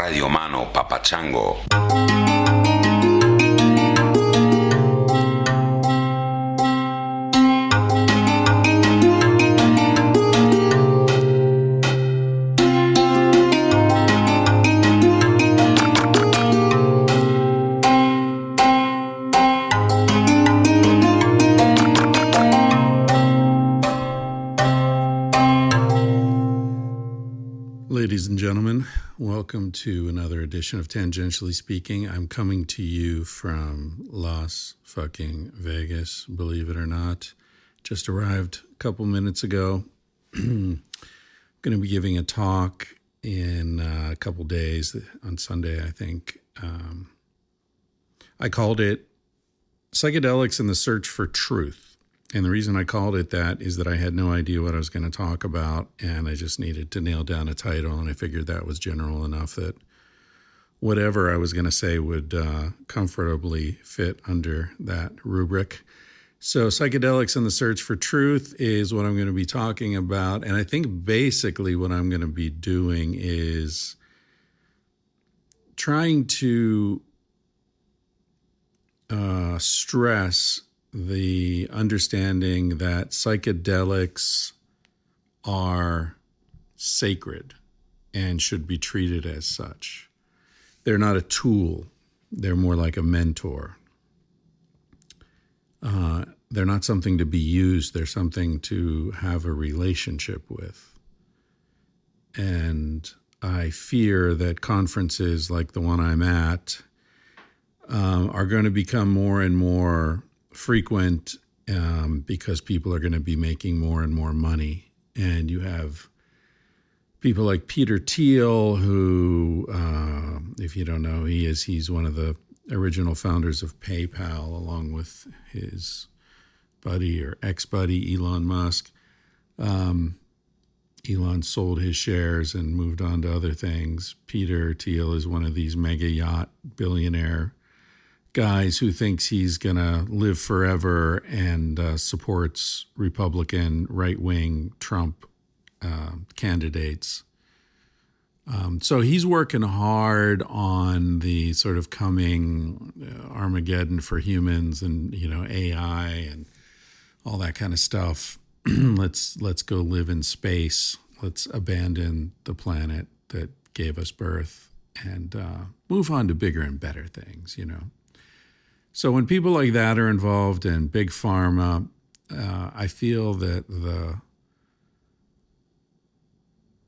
Radio Mano Papachango. Ladies and gentlemen, welcome to another edition of Tangentially Speaking. I'm coming to you from Las fucking Vegas, believe it or not. Just arrived a couple minutes ago. I'm going to be giving a talk in a couple days, on Sunday, I think. I called it Psychedelics and the Search for Truth. And the reason I called it that is that I had no idea what I was going to talk about, and I just needed to nail down a title, and I figured that was general enough that whatever I was going to say would comfortably fit under that rubric. So Psychedelics and the Search for Truth is what I'm going to be talking about, and I think basically what I'm going to be doing is trying to stress the understanding that psychedelics are sacred and should be treated as such. They're not a tool. They're more like a mentor. They're not something to be used. They're something to have a relationship with. And I fear that conferences like the one I'm at are going to become more and more frequent because people are going to be making more and more money. And you have people like Peter Thiel, who, if you don't know, he's one of the original founders of PayPal, along with his buddy or ex-buddy, Elon Musk. Elon sold his shares and moved on to other things. Peter Thiel is one of these mega yacht billionaire guys who thinks he's going to live forever and supports Republican right-wing Trump candidates. So he's working hard on the sort of coming Armageddon for humans and, AI and all that kind of stuff. Let's go live in space. Let's abandon the planet that gave us birth and move on to bigger and better things, So when people like that are involved in big pharma, I feel that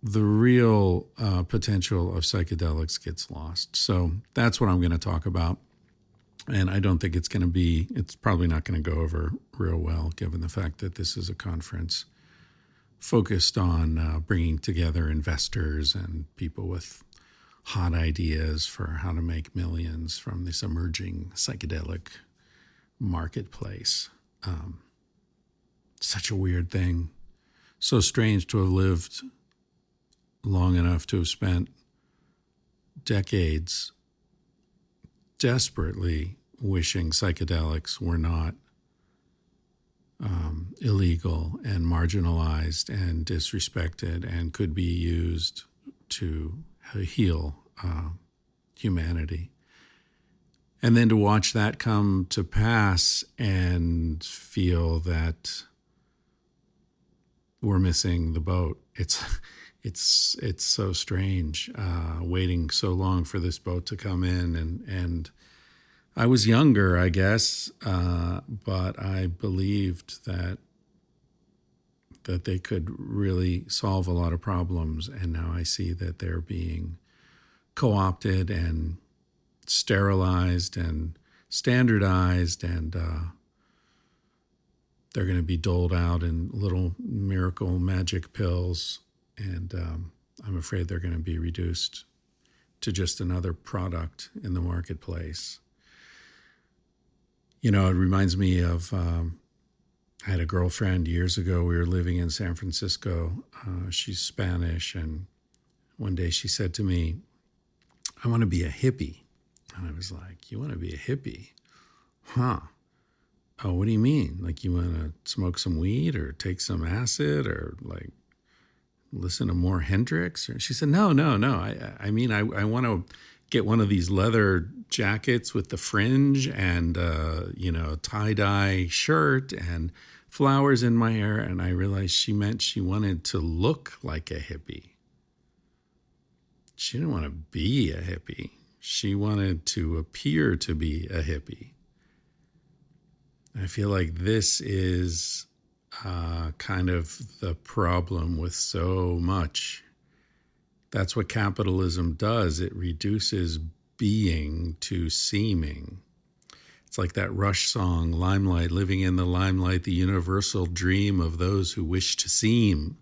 the real potential of psychedelics gets lost. So that's what I'm going to talk about. And I don't think it's probably not going to go over real well, given the fact that this is a conference focused on bringing together investors and people with hot ideas for how to make millions from this emerging psychedelic marketplace. Such a weird thing. So strange to have lived long enough to have spent decades desperately wishing psychedelics were not illegal and marginalized and disrespected and could be used to heal humanity. And then to watch that come to pass and feel that we're missing the boat. It's so strange, waiting so long for this boat to come in. And I was younger, I guess, but I believed that they could really solve a lot of problems. And now I see that they're being co-opted and sterilized and standardized, and they're going to be doled out in little miracle magic pills. And I'm afraid they're going to be reduced to just another product in the marketplace. It reminds me of, I had a girlfriend years ago. We were living in San Francisco. She's Spanish. And one day she said to me, "I want to be a hippie." And I was like, "You want to be a hippie? Huh. Oh, what do you mean? Like you want to smoke some weed or take some acid or like listen to more Hendrix? Or she said, no. I mean, I want to get one of these leather jackets with the fringe and, tie-dye shirt and flowers in my hair. And I realized she meant she wanted to look like a hippie. She didn't want to be a hippie. She wanted to appear to be a hippie. I feel like this is kind of the problem with so much. That's what capitalism does. It reduces being to seeming. It's like that Rush song, Limelight, living in the limelight, the universal dream of those who wish to seem,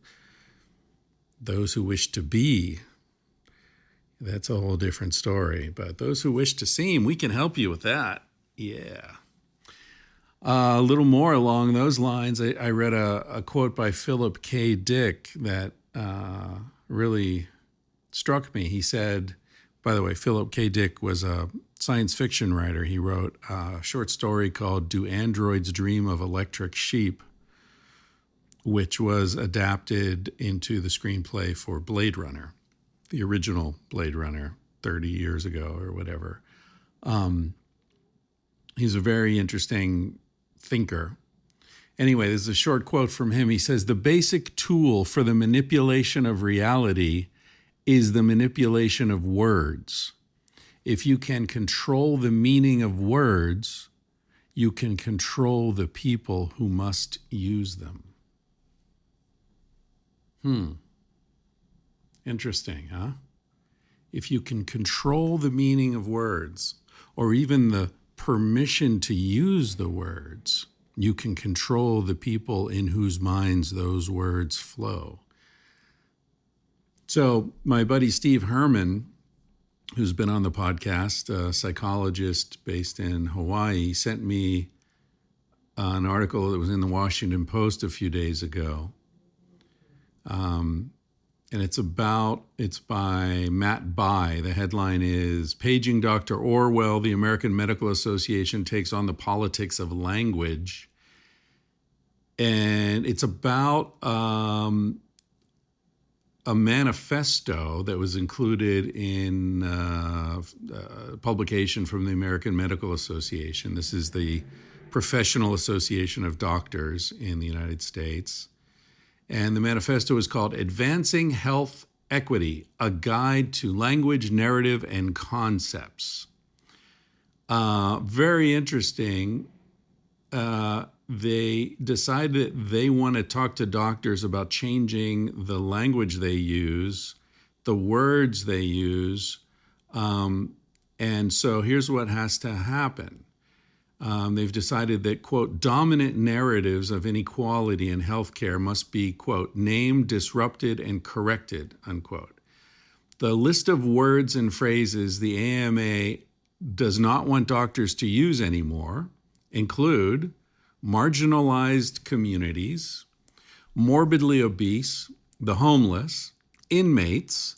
those who wish to be. That's a whole different story. But those who wish to seem, we can help you with that. Yeah. A little more along those lines, I read a quote by Philip K. Dick that really struck me. He said, by the way, Philip K. Dick was a science fiction writer. He wrote a short story called Do Androids Dream of Electric Sheep, which was adapted into the screenplay for Blade Runner, the original Blade Runner 30 years ago or whatever. He's a very interesting thinker. Anyway, this is a short quote from him. He says, the basic tool for the manipulation of reality is the manipulation of words. If you can control the meaning of words, you can control the people who must use them. Interesting, huh? If you can control the meaning of words, or even the permission to use the words, you can control the people in whose minds those words flow. So my buddy Steve Herman, who's been on the podcast, a psychologist based in Hawaii, sent me an article that was in the Washington Post a few days ago. And it's by Matt Bai. The headline is Paging Dr. Orwell, the American Medical Association takes on the politics of language. And it's about a manifesto that was included in a publication from the American Medical Association. This is the professional association of doctors in the United States. And the manifesto is called Advancing Health Equity, a Guide to Language, Narrative, and Concepts. Very interesting. They decided that they want to talk to doctors about changing the language they use, the words they use. And so here's what has to happen. They've decided that, quote, dominant narratives of inequality in healthcare must be, quote, named, disrupted, and corrected, unquote. The list of words and phrases the AMA does not want doctors to use anymore include marginalized communities, morbidly obese, the homeless, inmates,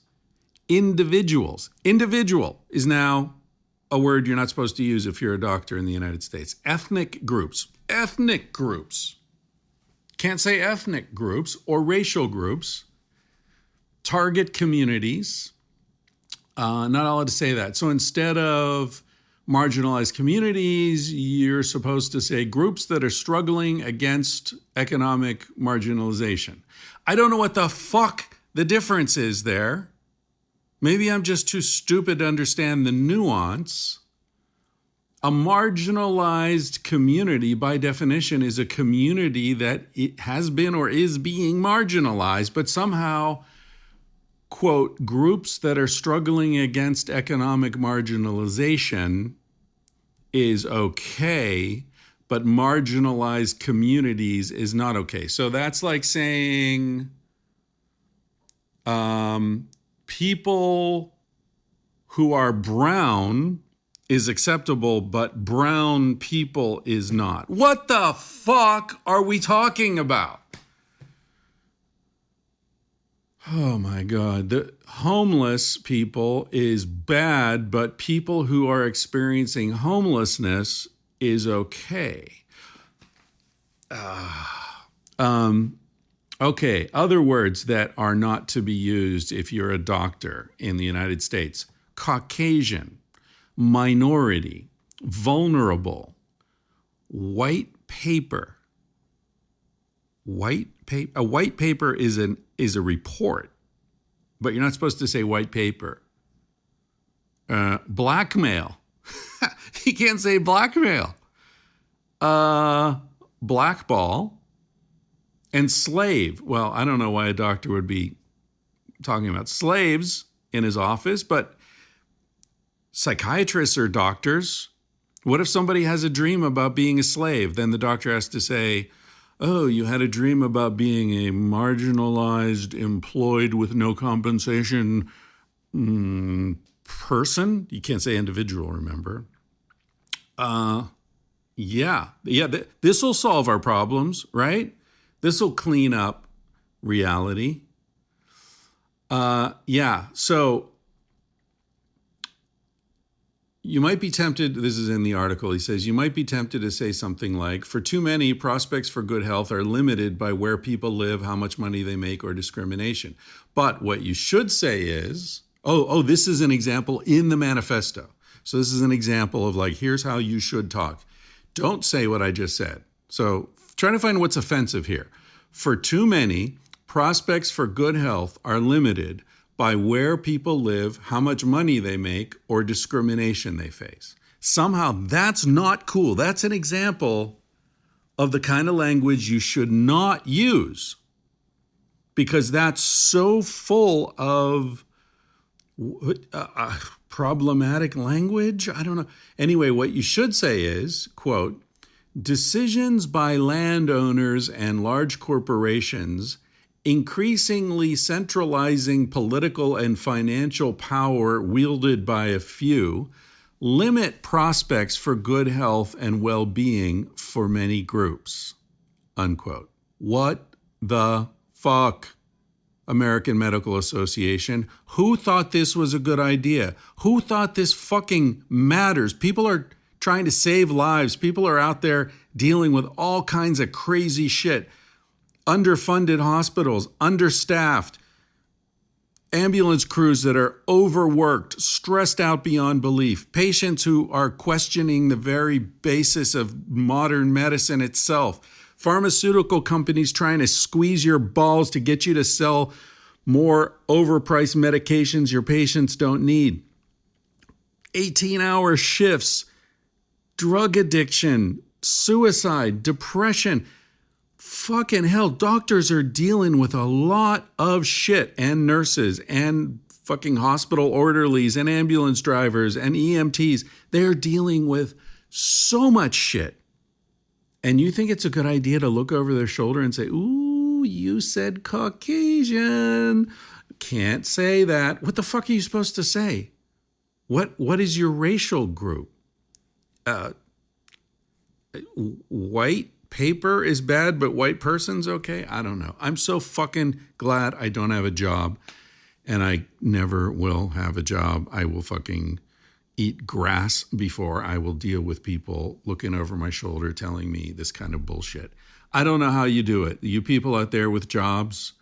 individuals. Individual is now a word you're not supposed to use if you're a doctor in the United States. Ethnic groups. Can't say ethnic groups or racial groups. Target communities. Not allowed to say that. So instead of marginalized communities, you're supposed to say groups that are struggling against economic marginalization. I don't know what the fuck the difference is there. Maybe I'm just too stupid to understand the nuance. A marginalized community, by definition, is a community that it has been or is being marginalized, but somehow, quote, groups that are struggling against economic marginalization is okay, but marginalized communities is not okay. So that's like saying people who are brown is acceptable, but brown people is not. What the fuck are we talking about? Oh my God. The homeless people is bad, but people who are experiencing homelessness is okay. Okay, other words that are not to be used if you're a doctor in the United States: Caucasian, minority, vulnerable, white paper. A white paper is a report, but you're not supposed to say white paper. Blackmail. You can't say blackmail. Blackball. And slave. Well, I don't know why a doctor would be talking about slaves in his office, but psychiatrists are doctors. What if somebody has a dream about being a slave? Then the doctor has to say, oh, you had a dream about being a marginalized, employed with no compensation person? You can't say individual, remember? This will solve our problems, right? This will clean up reality. So you might be tempted, this is in the article, he says, you might be tempted to say something like, for too many, prospects for good health are limited by where people live, how much money they make, or discrimination. But what you should say is, this is an example in the manifesto. So this is an example of like, here's how you should talk. Don't say what I just said. So trying to find what's offensive here. For too many, prospects for good health are limited by where people live, how much money they make, or discrimination they face. Somehow that's not cool. That's an example of the kind of language you should not use, because that's so full of problematic language. I don't know. Anyway, what you should say is, quote, decisions by landowners and large corporations increasingly centralizing political and financial power wielded by a few limit prospects for good health and well-being for many groups, unquote. What the fuck, American Medical Association? Who thought this was a good idea? Who thought this fucking matters? People are trying to save lives. People are out there dealing with all kinds of crazy shit. Underfunded hospitals, understaffed, ambulance crews that are overworked, stressed out beyond belief, patients who are questioning the very basis of modern medicine itself, pharmaceutical companies trying to squeeze your balls to get you to sell more overpriced medications your patients don't need, 18-hour shifts, drug addiction, suicide, depression. Fucking hell, doctors are dealing with a lot of shit, and nurses and fucking hospital orderlies and ambulance drivers and EMTs. They're dealing with so much shit. And you think it's a good idea to look over their shoulder and say, ooh, you said Caucasian. Can't say that. What the fuck are you supposed to say? What is your racial group? White paper is bad, but white person's okay? I don't know. I'm so fucking glad I don't have a job, and I never will have a job. I will fucking eat grass before I will deal with people looking over my shoulder telling me this kind of bullshit. I don't know how you do it. You people out there with jobs,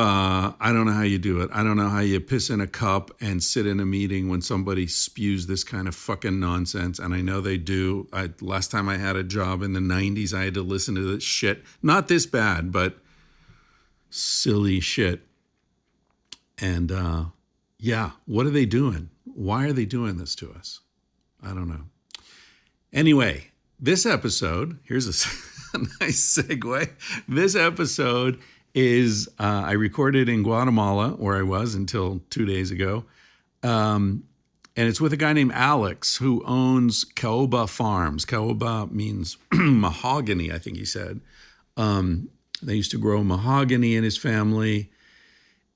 I don't know how you do it. I don't know how you piss in a cup and sit in a meeting when somebody spews this kind of fucking nonsense. And I know they do. Last time I had a job in the 90s, I had to listen to this shit. Not this bad, but silly shit. And what are they doing? Why are they doing this to us? I don't know. Anyway, this episode, here's a nice segue. This episode is I recorded in Guatemala, where I was until 2 days ago. And it's with a guy named Alex who owns Caoba Farms. Caoba means mahogany, I think he said. They used to grow mahogany in his family.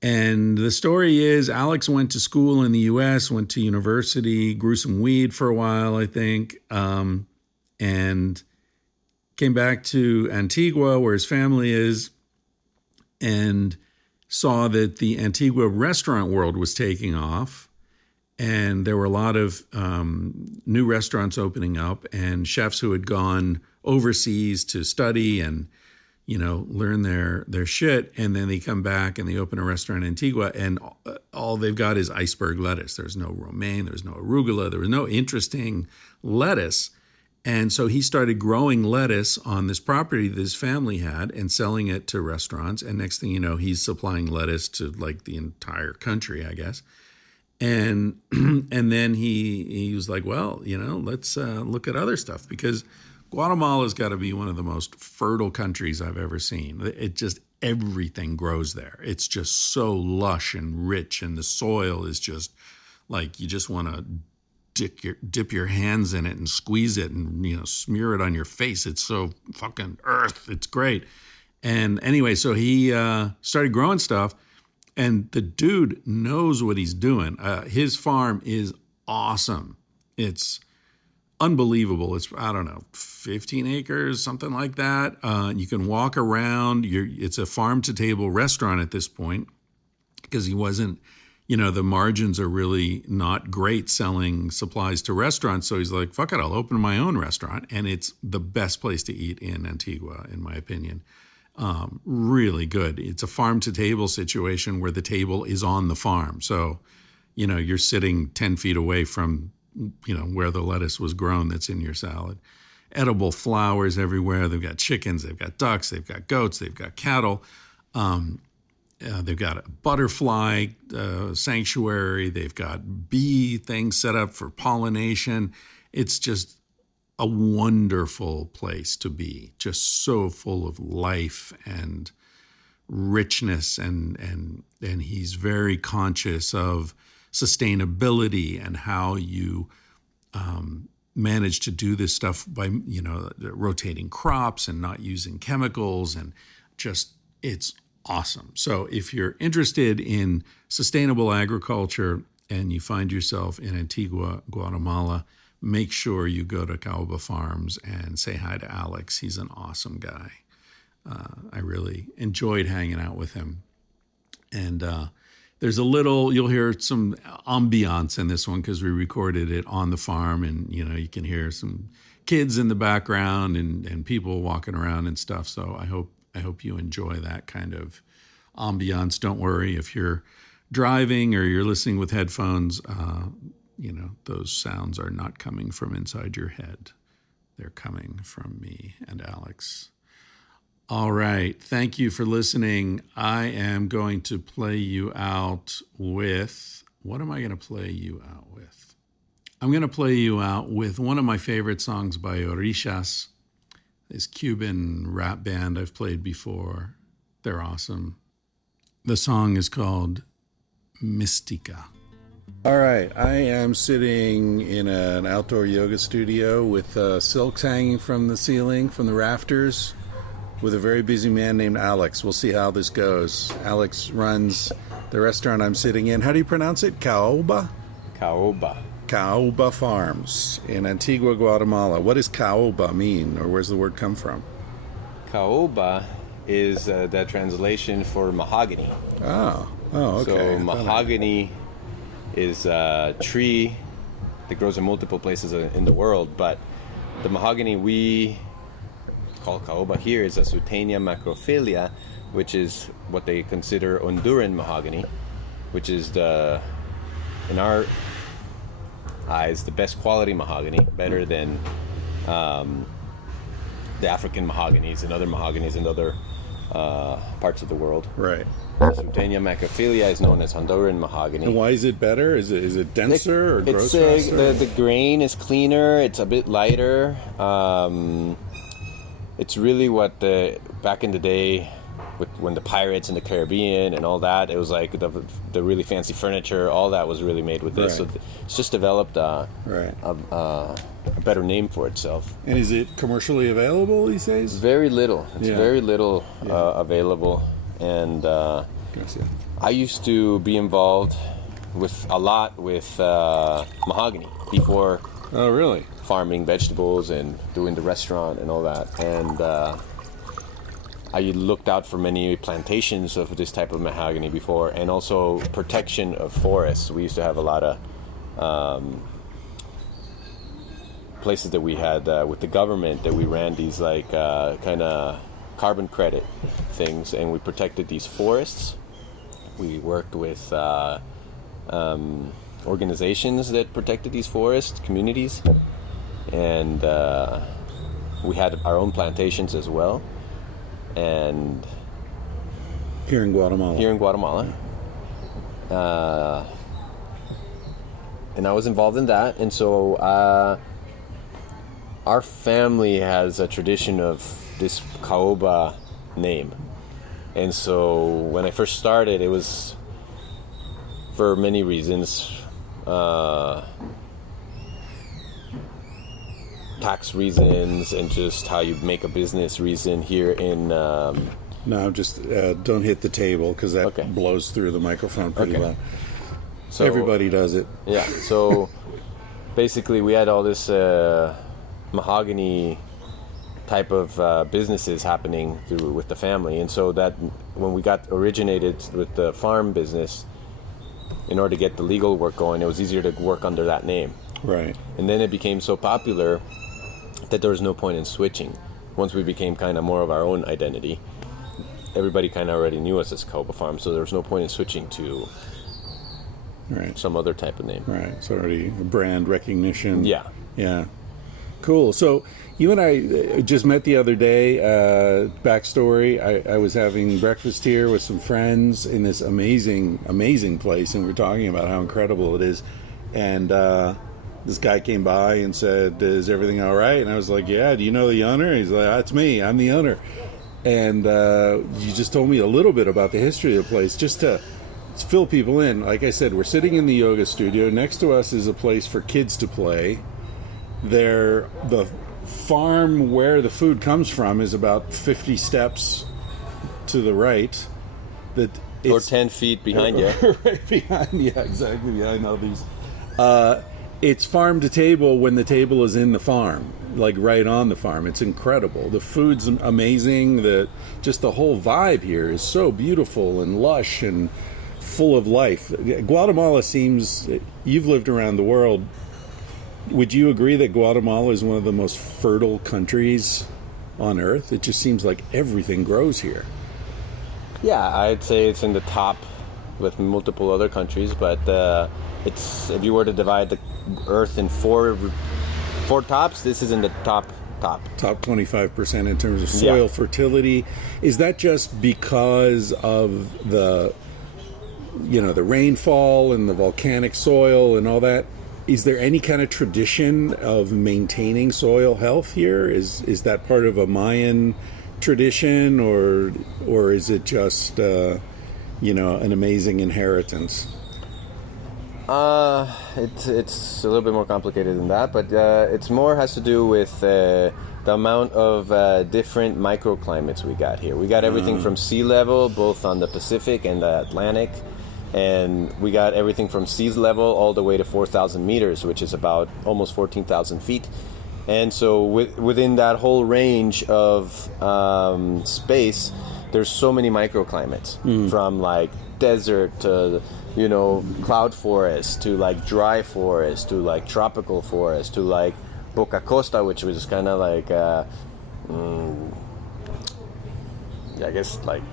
And the story is Alex went to school in the U.S., went to university, grew some weed for a while, I think, and came back to Antigua, where his family is, and saw that the Antigua restaurant world was taking off, and there were a lot of new restaurants opening up, and chefs who had gone overseas to study and learn their shit, and then they come back and they open a restaurant in Antigua, and all they've got is iceberg lettuce. There's no romaine, there's no arugula, there was no interesting lettuce. And so he started growing lettuce on this property that his family had and selling it to restaurants. And next thing you know, he's supplying lettuce to like the entire country, I guess. And then he was like, well, let's look at other stuff, because Guatemala's got to be one of the most fertile countries I've ever seen. It just, everything grows there. It's just so lush and rich, and the soil is just like, you just want to dip your hands in it and squeeze it and, smear it on your face. It's so fucking earth. It's great. And anyway, so he started growing stuff, and the dude knows what he's doing. His farm is awesome. It's unbelievable. It's, I don't know, 15 acres, something like that. You can walk around. It's a farm-to-table restaurant at this point, because he wasn't, the margins are really not great selling supplies to restaurants. So he's like, fuck it, I'll open my own restaurant. And it's the best place to eat in Antigua, in my opinion. Really good. It's a farm-to-table situation where the table is on the farm. So, you're sitting 10 feet away from where the lettuce was grown that's in your salad. Edible flowers everywhere. They've got chickens, they've got ducks, they've got goats, they've got cattle. They've got a butterfly sanctuary. They've got bee things set up for pollination. It's just a wonderful place to be, just so full of life and richness. And he's very conscious of sustainability and how you manage to do this stuff by, rotating crops and not using chemicals, and just, it's awesome. So if you're interested in sustainable agriculture and you find yourself in Antigua, Guatemala, make sure you go to Caoba Farms and say hi to Alex. He's an awesome guy. I really enjoyed hanging out with him. And there's you'll hear some ambiance in this one because we recorded it on the farm, and, you can hear some kids in the background and people walking around and stuff. So I hope you enjoy that kind of ambiance. Don't worry if you're driving or you're listening with headphones, those sounds are not coming from inside your head. They're coming from me and Alex. All right. Thank you for listening. I am going to play you out with, what am I going to play you out with? I'm going to play you out with one of my favorite songs by Orishas, this Cuban rap band I've played before. They're awesome. The song is called Mystica. All right, I am sitting in an outdoor yoga studio with silks hanging from the ceiling, from the rafters, with a very busy man named Alex. We'll see how this goes. Alex runs the restaurant I'm sitting in. How do you pronounce it? Caoba? Caoba Farms in Antigua, Guatemala. What does Caoba mean, or where's the word come from? Caoba is the translation for mahogany. Oh, okay. So mahogany is a tree that grows in multiple places in the world, but the mahogany we call caoba here is a Sutania macrophylla, which is what they consider Honduran mahogany, which is in our eyes, the best quality mahogany, better than the African mahoganies and other mahoganies in other parts of the world. Right. Sutania macrophylla is known as Honduran mahogany. And why is it better? Is it denser or grows faster? The grain is cleaner. It's a bit lighter. It's really what back in the day, when the pirates in the Caribbean and all that, it was like the really fancy furniture. All that was really made with this. Right. So it's just developed a better name for itself. And is it commercially available these days? Very little. It's very little available. And I used to be involved with mahogany before. Oh, really? Farming vegetables and doing the restaurant and all that. And I looked out for many plantations of this type of mahogany before, and also protection of forests. We used to have a lot of places that we had with the government that we ran these kind of carbon credit things, and we protected these forests. We worked with organizations that protected these forests, communities, and we had our own plantations as well. And Here in Guatemala. And I was involved in that, and so our family has a tradition of this Caoba name. And so when I first started, it was for many reasons. Tax reasons and just how you make a business reason here in... No, just don't hit the table, because that blows through the microphone pretty loud. So everybody does it. Yeah, so basically we had all this mahogany type of businesses happening with the family. And so that when we got originated with the farm business, in order to get the legal work going, it was easier to work under that name. Right. And then it became so popular that there was no point in switching. Once we became kind of more of our own identity, everybody kind of already knew us as Caoba Farms, so there was no point in switching to some other type of name. Right. It's already brand recognition. Yeah. Yeah. Cool. So you and I just met the other day. Backstory, I was having breakfast here with some friends in this amazing place, and we're talking about how incredible it is. And this guy came by and said, "Is everything all right?" And I was like, "Yeah, do you know the owner?" He's like, "That's me. I'm the owner." And you just told me a little bit about the history of the place, just to fill people in. Like I said, we're sitting in the yoga studio. Next to us is a place for kids to play. The farm where the food comes from is about 50 steps to the right. Or 10 feet behind you. Right behind, yeah, exactly behind all these. It's farm to table when the table is in the farm, like right on the farm. It's incredible. The food's amazing. Just the whole vibe here is so beautiful and lush and full of life. Guatemala seems, you've lived around the world. Would you agree that Guatemala is one of the most fertile countries on earth? It just seems like everything grows here. Yeah, I'd say it's in the top with multiple other countries, but it's, if you were to divide the earth in four tops, this is in the top 25% in terms of soil fertility. Is that just because of the rainfall and the volcanic soil and all that? Is there any kind of tradition of maintaining soil health here? Is that part of a Mayan tradition, or is it just an amazing inheritance? It's a little bit more complicated than that, but it's more has to do with the amount of different microclimates we got here. We got everything from sea level, both on the Pacific and the Atlantic, and we got everything from sea level all the way to 4,000 meters, which is about almost 14,000 feet. And so within that whole range of space, there's so many microclimates, from like desert to cloud forest to like dry forest to like tropical forest to like Boca Costa, which was kind of like I guess like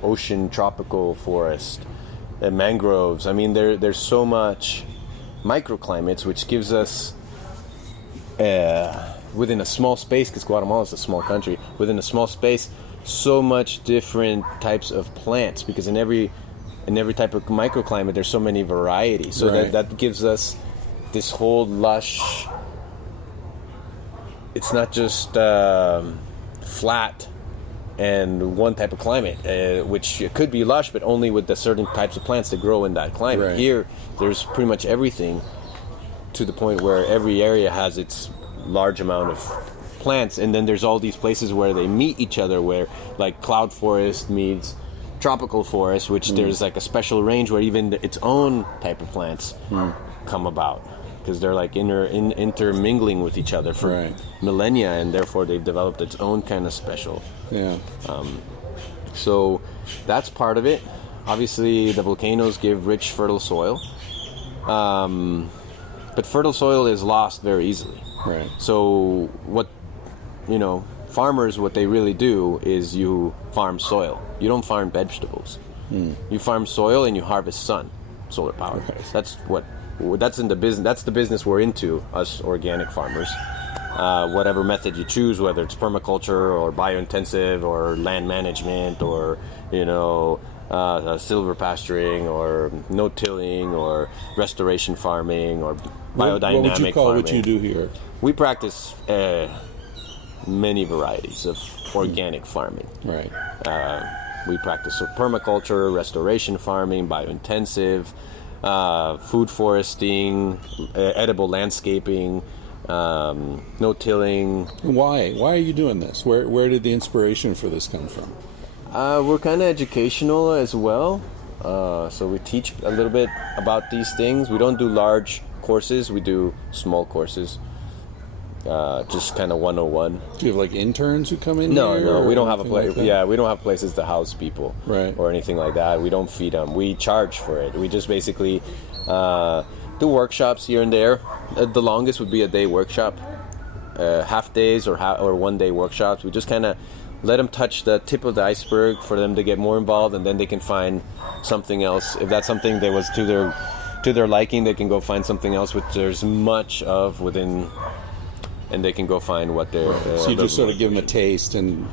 ocean tropical forest, mangroves. I mean, there's so much microclimates, which gives us within a small space, because Guatemala is a small country, within a small space, so much different types of plants, because in every type of microclimate there's so many varieties, so that gives us this whole lush. It's not just flat and one type of climate, which could be lush, but only with the certain types of plants that grow in that climate. Here there's pretty much everything, to the point where every area has its large amount of plants, and then there's all these places where they meet each other, where like cloud forest meets tropical forest, which there's like a special range where even its own type of plants come about, because they're like intermingling with each other for millennia, and therefore they've developed its own kind of special. So that's part of it. Obviously the volcanoes give rich fertile soil, but fertile soil is lost very easily. So what farmers, what they really do is you farm soil. You don't farm vegetables. You farm soil and you harvest solar power. Right. That's in the business. That's the business we're into, us organic farmers. Whatever method you choose, whether it's permaculture or biointensive or land management or silver pasturing or no-tilling or restoration farming or biodynamic What would you call farming. what you do here? We practice many varieties of organic farming. Right. We practice permaculture, restoration farming, biointensive, food foresting, edible landscaping, no-tilling. Why? Why are you doing this? Where did the inspiration for this come from? We're kind of educational as well. So we teach a little bit about these things. We don't do large courses. We do small courses. Just kind of 101. Do you have like interns who come in? No, we don't have a place. place. We don't have places to house people, right, or anything like that. We don't feed them. We charge for it. We just basically do workshops here and there. The longest would be a day workshop, half days or 1 day workshops. We just kind of let them touch the tip of the iceberg for them to get more involved, and then they can find something else. If that's something that was to their liking, they can go find something else which there's much of within. And they can go find what they're... so you just sort of give them a taste and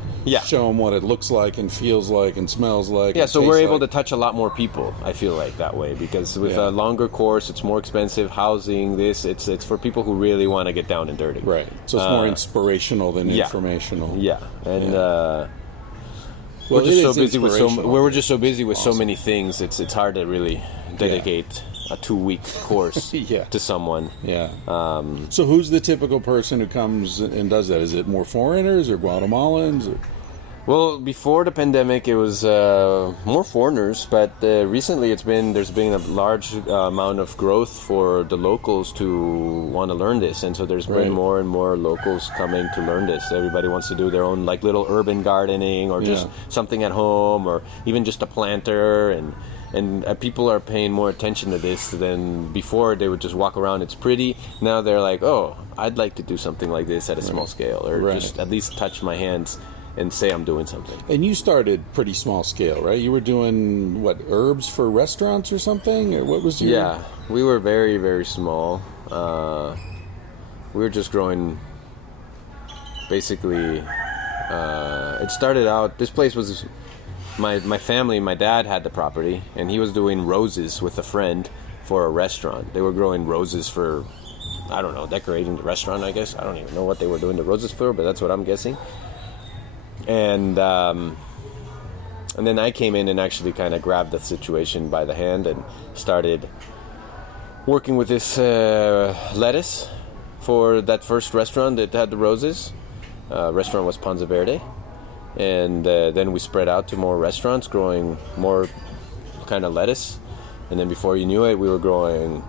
show them what it looks like and feels like and smells like. Yeah, so we're able to touch a lot more people, I feel like, that way. Because with a longer course, it's more expensive. Housing, it's for people who really want to get down and dirty. Right. So it's more inspirational than informational. Yeah. And we're just so busy with so many things, it's hard to really dedicate... a 2-week course to someone. Yeah. So who's the typical person who comes and does that? Is it more foreigners or Guatemalans? Or? Well, before the pandemic, it was more foreigners, but recently there's been a large amount of growth for the locals to want to learn this, and so there's been more and more locals coming to learn this. Everybody wants to do their own like little urban gardening or just something at home or even just a planter and people are paying more attention to this than before. They would just walk around, it's pretty. Now they're like, oh, I'd like to do something like this at a small scale, or just at least touch my hands and say I'm doing something. And you started pretty small scale, right? You were doing, herbs for restaurants or something? Or what was your... Yeah, we were very, very small. We were just growing, basically, it started out, this place was... My family, my dad had the property, and he was doing roses with a friend for a restaurant. They were growing roses for, I don't know, decorating the restaurant, I guess. I don't even know what they were doing the roses for, but that's what I'm guessing. And then I came in and actually kind of grabbed the situation by the hand and started working with this lettuce for that first restaurant that had the roses. Restaurant was Panza Verde. And then we spread out to more restaurants, growing more kind of lettuce. And then before you knew it, we were growing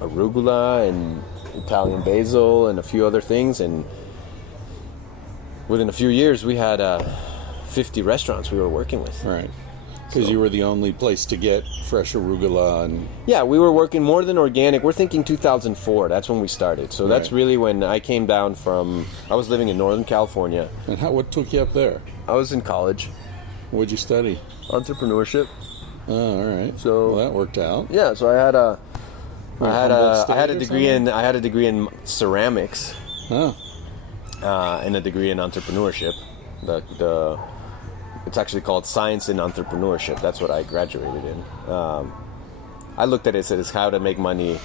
arugula and Italian basil and a few other things. And within a few years, we had 50 restaurants we were working with. Right. Because you were the only place to get fresh arugula and... Yeah, we were working more than organic. We're thinking 2004. That's when we started. So that's really when I came down from... I was living in Northern California. And what took you up there? I was in college. What'd you study? Entrepreneurship. Oh, all right. So that worked out. Yeah, so I had a degree in ceramics. Oh. And a degree in entrepreneurship. It's actually called Science in Entrepreneurship. That's what I graduated in. I looked at it as how to make money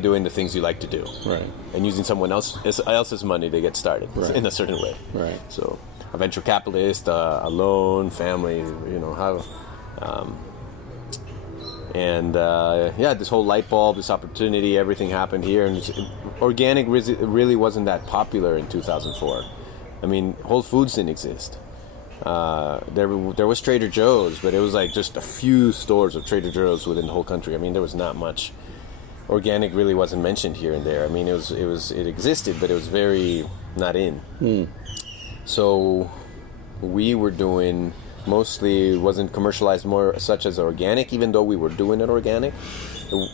doing the things you like to do. Right. And using someone else's money to get started in a certain way. Right. So a venture capitalist, a loan, family, how... this whole light bulb, this opportunity, everything happened here. And organic really wasn't that popular in 2004. I mean, Whole Foods didn't exist. There was Trader Joe's, but it was like just a few stores of Trader Joe's within the whole country. I mean, there was not much. Organic really wasn't mentioned here and there. I mean, it existed, but it was very not in. So we were doing mostly, wasn't commercialized more such as organic, even though we were doing it organic.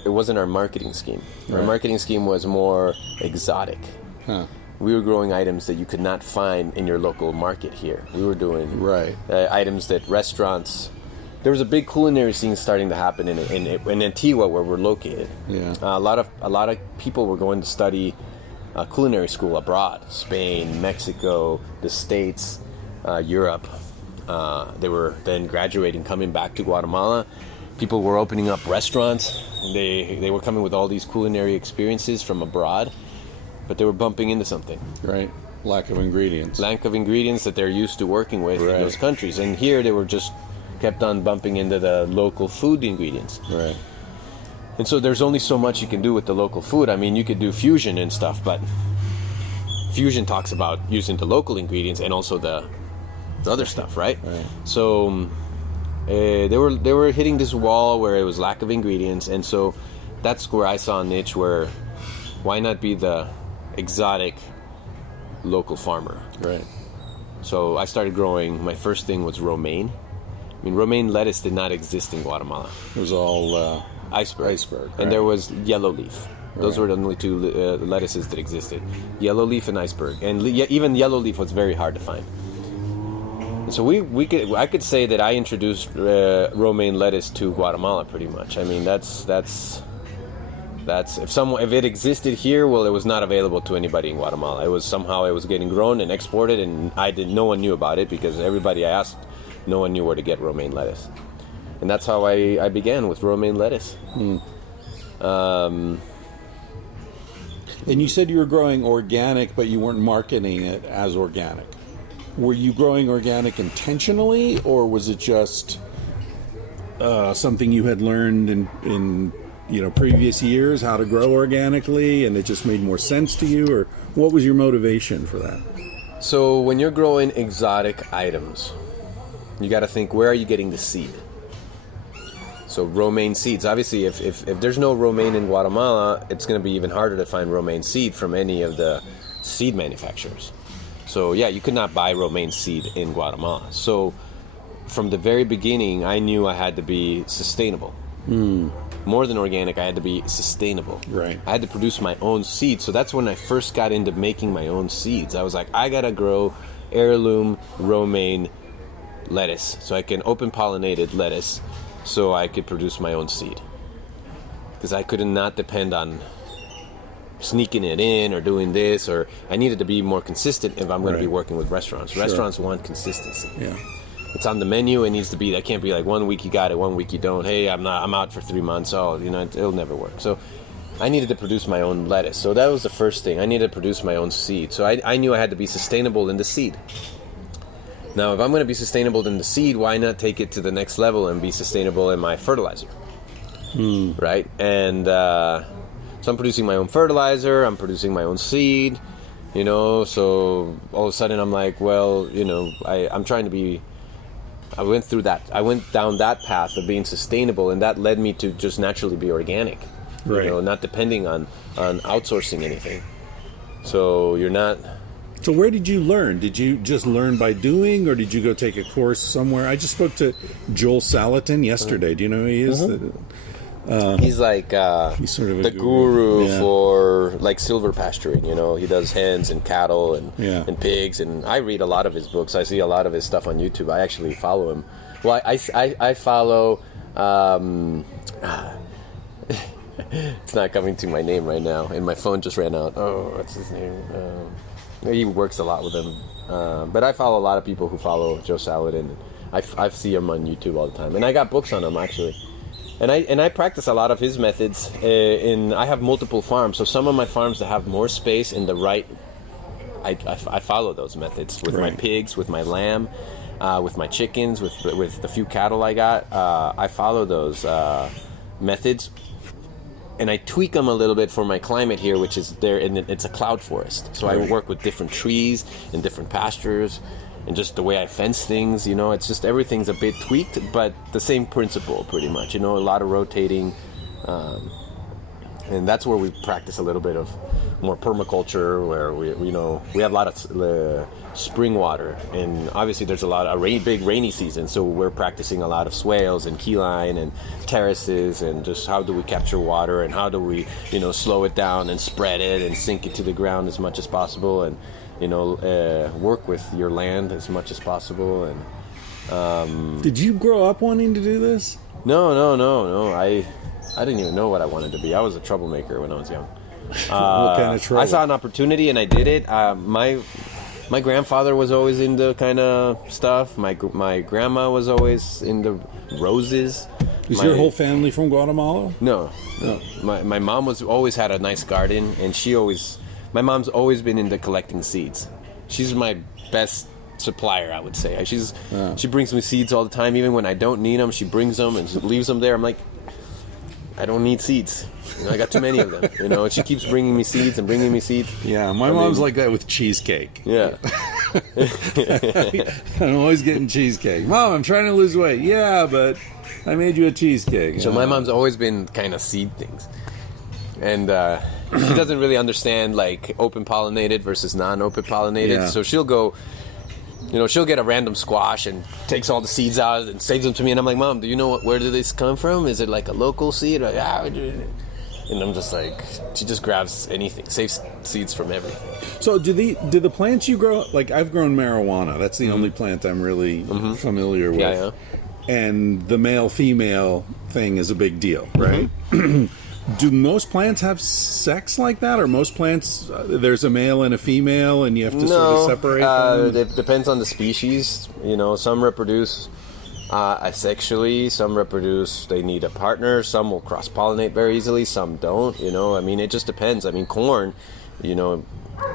It wasn't our marketing scheme. Our marketing scheme was more exotic. Huh. We were growing items that you could not find in your local market here. We were doing Right. items that restaurants. There was a big culinary scene starting to happen in Antigua, where we're located. Yeah. A lot of people were going to study culinary school abroad: Spain, Mexico, the States, Europe. They were then graduating, coming back to Guatemala. People were opening up restaurants. They were coming with all these culinary experiences from abroad, but they were bumping into something. Right. Lack of ingredients. Lack of ingredients that they're used to working with Right. in those countries. And here they were just kept on bumping into the local food ingredients. Right. And so there's only so much you can do with the local food. I mean, you could do fusion and stuff, but fusion talks about using the local ingredients and also the other stuff, right? Right. So they were hitting this wall where it was lack of ingredients, and so that's where I saw a niche where why not be the exotic local farmer? Right. So I started growing. My first thing was romaine. I mean, romaine lettuce did not exist in Guatemala. It was all Iceberg. Iceberg, right. And there was yellow leaf. Those Right. were the only two lettuces that existed. Yellow leaf and iceberg. And even yellow leaf was very hard to find. And so I could say that I introduced romaine lettuce to Guatemala pretty much. I mean, that's if it existed here, well, it was not available to anybody in Guatemala. It was getting grown and exported, and no one knew about it because everybody I asked, no one knew where to get romaine lettuce. And that's how I began with romaine lettuce. And you said you were growing organic, but you weren't marketing it as organic. Were you growing organic intentionally, or was it just something you had learned in previous years how to grow organically, and it just made more sense to you, or what was your motivation for that? So when you're growing exotic items, you got to think, where are you getting the seed? So romaine seeds. Obviously, if there's no romaine in Guatemala, it's going to be even harder to find romaine seed from any of the seed manufacturers. So yeah, you could not buy romaine seed in Guatemala. So from the very beginning, I knew I had to be sustainable. More than organic, I had to be sustainable. Right. I had to produce my own seeds. So that's when I first got into making my own seeds. I was like, I got to grow heirloom romaine lettuce so I can open pollinated lettuce so I could produce my own seed. Because I could not depend on sneaking it in or doing this, or I needed to be more consistent if I'm going to be working with restaurants. Sure. Restaurants want consistency. Yeah. It's on the menu. It needs to be. That can't be like 1 week you got it, 1 week you don't. Hey, I'm out for 3 months. Oh, it'll never work. So I needed to produce my own lettuce. So that was the first thing. I needed to produce my own seed. So I knew I had to be sustainable in the seed. Now, if I'm going to be sustainable in the seed, why not take it to the next level and be sustainable in my fertilizer? Right? And so I'm producing my own fertilizer. I'm producing my own seed. So all of a sudden I'm like, well, I'm trying to be. I went through that. I went down that path of being sustainable, and that led me to just naturally be organic. Right. Not depending on outsourcing anything. So you're not. So where did you learn? Did you just learn by doing, or did you go take a course somewhere? I just spoke to Joel Salatin yesterday. Do you know who he is? He's like He's sort of a the guru Yeah. for like silver pasturing. He does hens and cattle and pigs, and I read a lot of his books. I see a lot of his stuff on YouTube. I actually follow him. Well, I follow. It's not coming to my name right now, and my phone just ran out. Oh, what's his name? He works a lot with him, but I follow a lot of people who follow Joe Salatin. I see him on YouTube all the time, and I got books on him actually. And I practice a lot of his methods. I have multiple farms, so some of my farms that have more space in the right, I follow those methods with my pigs, with my lamb, with my chickens, with the few cattle I got. I follow those methods, and I tweak them a little bit for my climate here, which is there, and it's a cloud forest. So I work with different trees and different pastures. And just the way I fence things, it's just everything's a bit tweaked, but the same principle pretty much. A lot of rotating And that's where we practice a little bit of more permaculture, where we have a lot of spring water, and obviously there's a lot of big rainy season, so we're practicing a lot of swales and keyline and terraces, and just how do we capture water, and how do we slow it down and spread it and sink it to the ground as much as possible, and work with your land as much as possible. And did you grow up wanting to do this? No. I didn't even know what I wanted to be. I was a troublemaker when I was young. What kind of trouble? I saw an opportunity and I did it. My grandfather was always into kind of stuff. My grandma was always into roses. Is your whole family from Guatemala? No. My mom always had a nice garden, and my mom's always been into collecting seeds. She's my best supplier, I would say. She brings me seeds all the time, even when I don't need them. She brings them and leaves them there. I'm like, I don't need seeds. I got too many of them. And she keeps bringing me seeds and bringing me seeds. Yeah, my mom's like that with cheesecake. Yeah. I'm always getting cheesecake. Mom, I'm trying to lose weight. Yeah, but I made you a cheesecake. So my mom's always been kind of seed things. And she doesn't really understand like open pollinated versus non-open pollinated. Yeah. So she'll go, she'll get a random squash and takes all the seeds out and saves them to me. And I'm like, Mom, do you know where did this come from? Is it like a local seed? Like, and I'm just like, she just grabs anything, saves seeds from everything. So do the plants you grow, like I've grown marijuana. That's the only plant I'm really familiar with. Yeah. And the male-female thing is a big deal, right? Do most plants have sex like that? Or most plants, there's a male and a female and you have to sort of separate them? It depends on the species. Some reproduce asexually, some reproduce, they need a partner, some will cross-pollinate very easily, some don't, it just depends. Corn,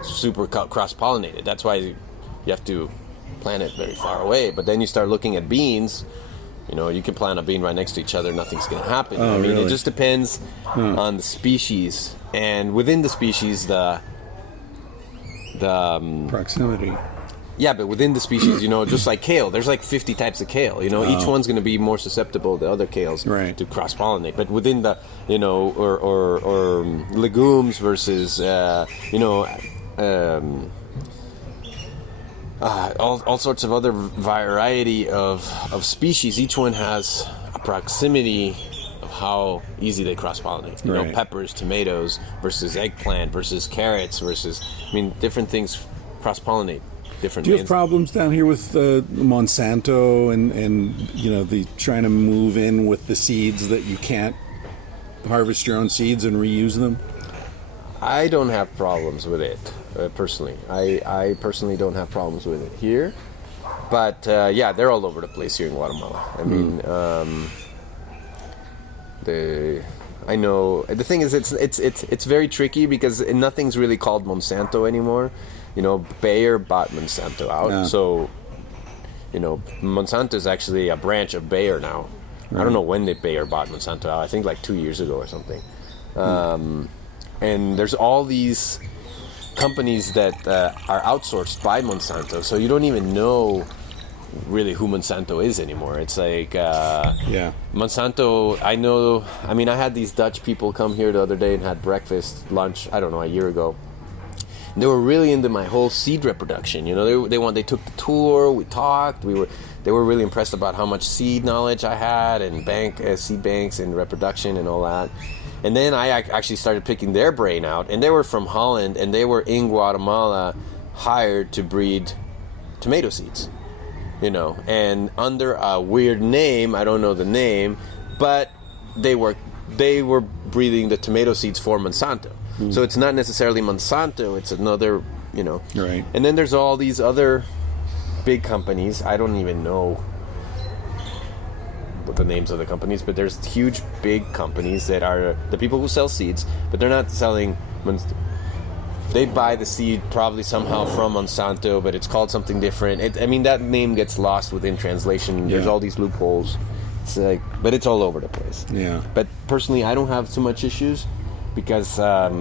super cross-pollinated. That's why you have to plant it very far away. But then you start looking at beans, you can plant a bean right next to each other, nothing's going to happen. Really? It just depends on the species, and within the species, the proximity. Yeah, but within the species, just like kale, there's like 50 types of kale. Each one's going to be more susceptible to other kales to cross-pollinate. But within the, or legumes versus, all sorts of other variety of species. Each one has a proximity of how easy they cross-pollinate. Peppers, tomatoes versus eggplant versus carrots versus, different things cross-pollinate. Do you have problems down here with Monsanto and the trying to move in with the seeds that you can't harvest your own seeds and reuse them? I don't have problems with it personally. I personally don't have problems with it here, but they're all over the place here in Guatemala. I know the thing is it's very tricky because nothing's really called Monsanto anymore. Bayer bought Monsanto out, so Monsanto is actually a branch of Bayer now. I don't know when Bayer bought Monsanto out. I think like 2 years ago or something. And there's all these companies that are outsourced by Monsanto, so you don't even know really who Monsanto is anymore. It's like Monsanto. I had these Dutch people come here the other day and had lunch, I don't know, a year ago. They were really into my whole seed reproduction. They took the tour. We talked. They were really impressed about how much seed knowledge I had and seed banks and reproduction and all that. And then I actually started picking their brain out. And they were from Holland, and they were in Guatemala, hired to breed tomato seeds. And under a weird name, I don't know the name, but they were breeding the tomato seeds for Monsanto. So it's not necessarily Monsanto, it's another, Right. And then there's all these other big companies. I don't even know what the names of the companies, but there's huge big companies that are the people who sell seeds, but they're not selling. They buy the seed probably somehow from Monsanto, but it's called something different. That name gets lost within translation. There's all these loopholes. It's but it's all over the place. Yeah. But personally, I don't have too much issues. Because not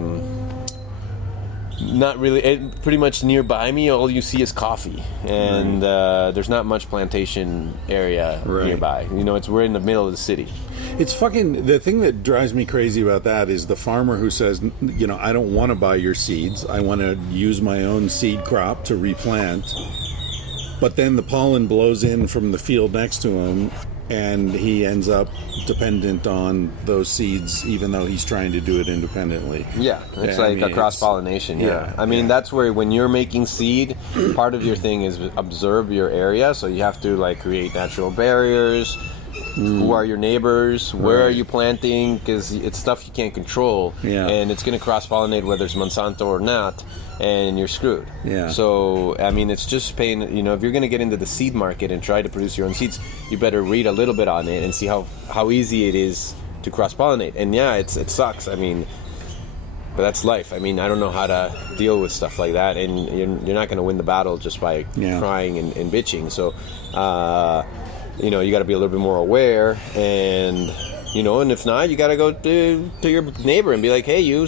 really, pretty much nearby me, all you see is coffee, and there's not much plantation area nearby. We're in the middle of the city. It's fucking, the thing that drives me crazy about that is the farmer who says, I don't want to buy your seeds. I want to use my own seed crop to replant. But then the pollen blows in from the field next to him, and he ends up dependent on those seeds, even though he's trying to do it independently. Yeah, it's a cross-pollination, yeah. I mean, that's where when you're making seed, part of your thing is observe your area, so you have to, create natural barriers. Who are your neighbors? Where are you planting? Because it's stuff you can't control, and it's going to cross-pollinate whether it's Monsanto or not, and you're screwed. Yeah. So, I mean, it's just paying, if you're going to get into the seed market and try to produce your own seeds, you better read a little bit on it and see how easy it is to cross-pollinate. And it sucks. I mean, but that's life. I mean, I don't know how to deal with stuff like that, and you're not going to win the battle just by crying and bitching. So, you got to be a little bit more aware, and and if not, you got to go to your neighbor and be like, hey,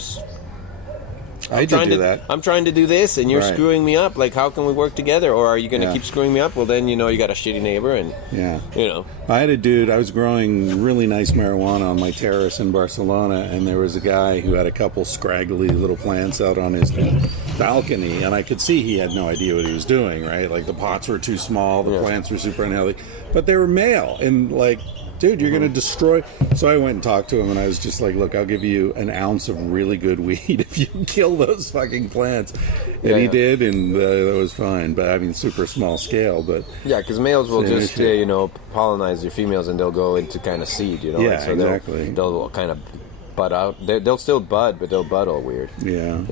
I'm trying to do this, and you're screwing me up. How can we work together? Or are you going to keep screwing me up? Well, then you got a shitty neighbor, and I had a dude. I was growing really nice marijuana on my terrace in Barcelona, and there was a guy who had a couple scraggly little plants out on his balcony, and I could see he had no idea what he was doing. Right, the pots were too small, the plants were super unhealthy, but they were male, and dude, you're going to destroy. So I went and talked to him, and I was just like, look, I'll give you an ounce of really good weed if you kill those fucking plants. And he did, and that was fine. But I mean, super small scale. But yeah, because males will just, pollinize your females, and they'll go into kind of seed, Yeah, so exactly. They'll kind of bud out. They'll still bud, but they'll bud all weird. Yeah.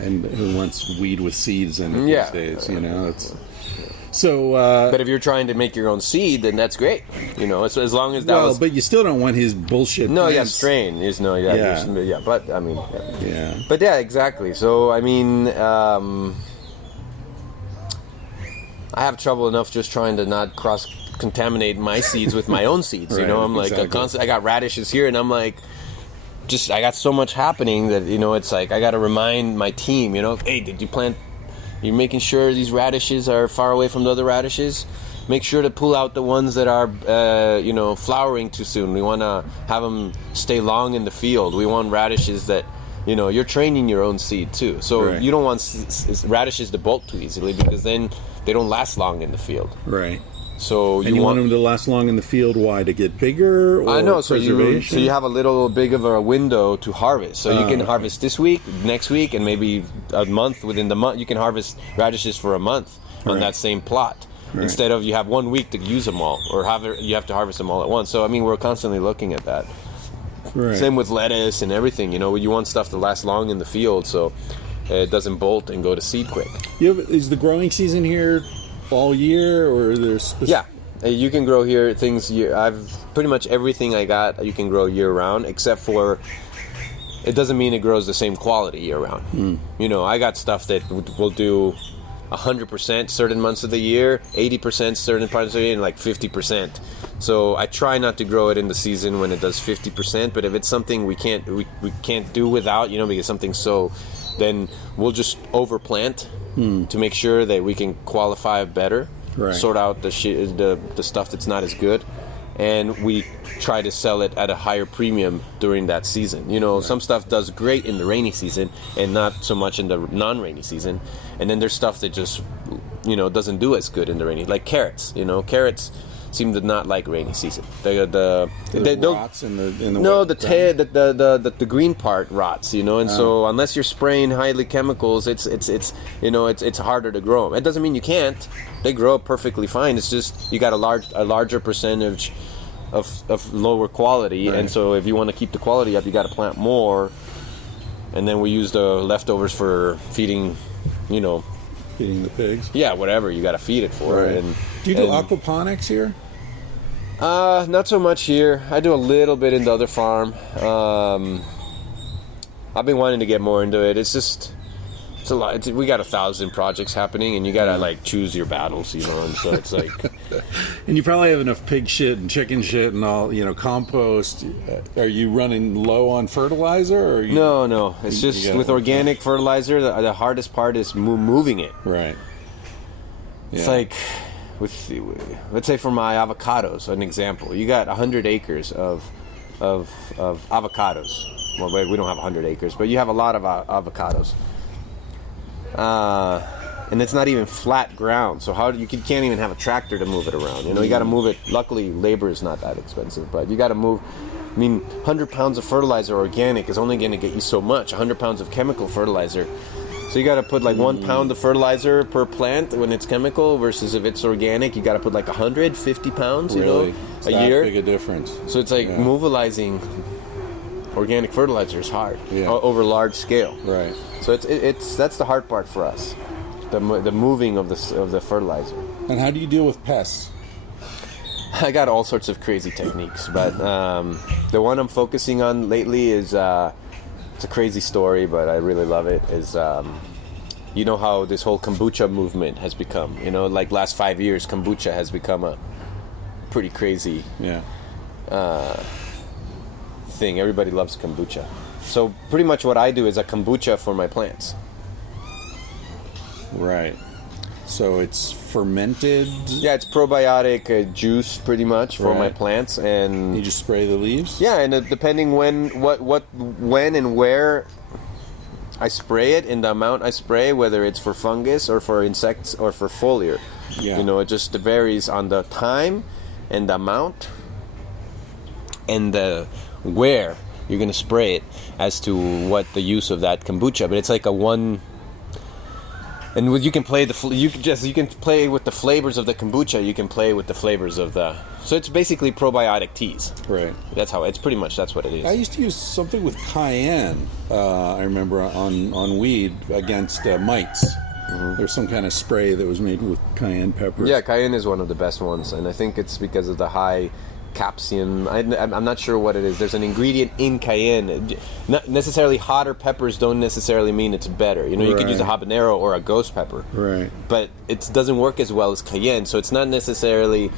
And who wants weed with seeds in it these days, It's... So, but if you're trying to make your own seed, then that's great. As long as that was. But you still don't want his bullshit. No, strain. But I mean, But exactly. So I mean, I have trouble enough just trying to not cross-contaminate my seeds with my own seeds. I'm I got radishes here, and I'm I got so much happening that it's I got to remind my team. Hey, did you plant? You're making sure these radishes are far away from the other radishes. Make sure to pull out the ones that are, flowering too soon. We want to have them stay long in the field. We want radishes that, you're training your own seed too. So you don't want radishes to bolt too easily, because then they don't last long in the field. Right. So you want them to last long in the field. Why? To get bigger? Or I know. So preservation? you have a little big of a window to harvest. So you can harvest this week, next week, and maybe a month. Within the month, you can harvest radishes for a month on that same plot. Right. Instead of you have 1 week to use them all, or you have to harvest them all at once. So I mean, we're constantly looking at that. Right. Same with lettuce and everything. You want stuff to last long in the field, so it doesn't bolt and go to seed quick. Is the growing season here all year, or there's specific... you can grow here things. I've pretty much everything I got you can grow year round, except for it doesn't mean it grows the same quality year round. I got stuff that will do 100% certain months of the year, 80% certain parts of the year, and 50%. So I try not to grow it in the season when it does 50%, but if it's something we can't do without, because something's then we'll just overplant to make sure that we can qualify better, sort out the stuff that's not as good, and we try to sell it at a higher premium during that season. Some stuff does great in the rainy season and not so much in the non-rainy season, and then there's stuff that just doesn't do as good in the rainy, like carrots. Carrots seem to not like rainy season. The rots in the no, the green part rots, and so unless you're spraying highly chemicals, it's harder to grow them. It doesn't mean you can't. They grow up perfectly fine. It's just you got a larger percentage of lower quality, and so if you want to keep the quality up, you got to plant more, and then we use the leftovers for feeding, feeding the pigs. Yeah, whatever you got to feed it for. Right. And do you do aquaponics here? Not so much here. I do a little bit in the other farm. I've been wanting to get more into it. It's a lot. We got 1,000 projects happening, and you gotta choose your battles, and so it's And you probably have enough pig shit and chicken shit and all, compost. Are you running low on fertilizer? Or No. It's just with organic fertilizer, the hardest part is moving it. Right. Yeah. It's let's say for my avocados, an example, you got 100 acres of avocados. Well, we don't have 100 acres, but you have a lot of avocados. And it's not even flat ground, so you can't even have a tractor to move it around. You know, you got to move it. Luckily, labor is not that expensive, but you got to move. I mean, 100 pounds of fertilizer organic is only going to get you so much. 100 pounds of chemical fertilizer. So you got to put like 1 pound of fertilizer per plant when it's chemical, versus if it's organic, you got to put like 150 pounds, you know, a year. Big a difference. So it's like mobilizing organic fertilizer is hard over large scale. Right. So that's the hard part for us, the moving of the fertilizer. And how do you deal with pests? I got all sorts of crazy techniques, but the one I'm focusing on lately is it's a crazy story, but I really love it. Is you know how this whole kombucha movement has become? You know, like last 5 years, kombucha has become a pretty crazy thing. Everybody loves kombucha. So pretty much what I do is a kombucha for my plants. Right. So it's fermented. Yeah, it's probiotic juice pretty much for my plants, and you just spray the leaves. Yeah, and depending when and where I spray it, and the amount I spray, whether it's for fungus or for insects or for foliar. Yeah. You know, it just varies on the time and the amount and the where you're going to spray it as to what the use of that kombucha. But it's like a one. And you can play you can play with the flavors of the kombucha. You can play with the flavors of the. So it's basically probiotic teas. Right. That's how it's pretty much. That's what it is. I used to use something with cayenne. I remember on weed against mites. Mm-hmm. There's some kind of spray that was made with cayenne peppers. Yeah, cayenne is one of the best ones, and I think it's because of the high capsaicin. I'm not sure what it is. There's an ingredient in cayenne. Not necessarily hotter peppers don't necessarily mean it's better. You know, you could use a habanero or a ghost pepper. Right. But it doesn't work as well as cayenne, so it's not necessarily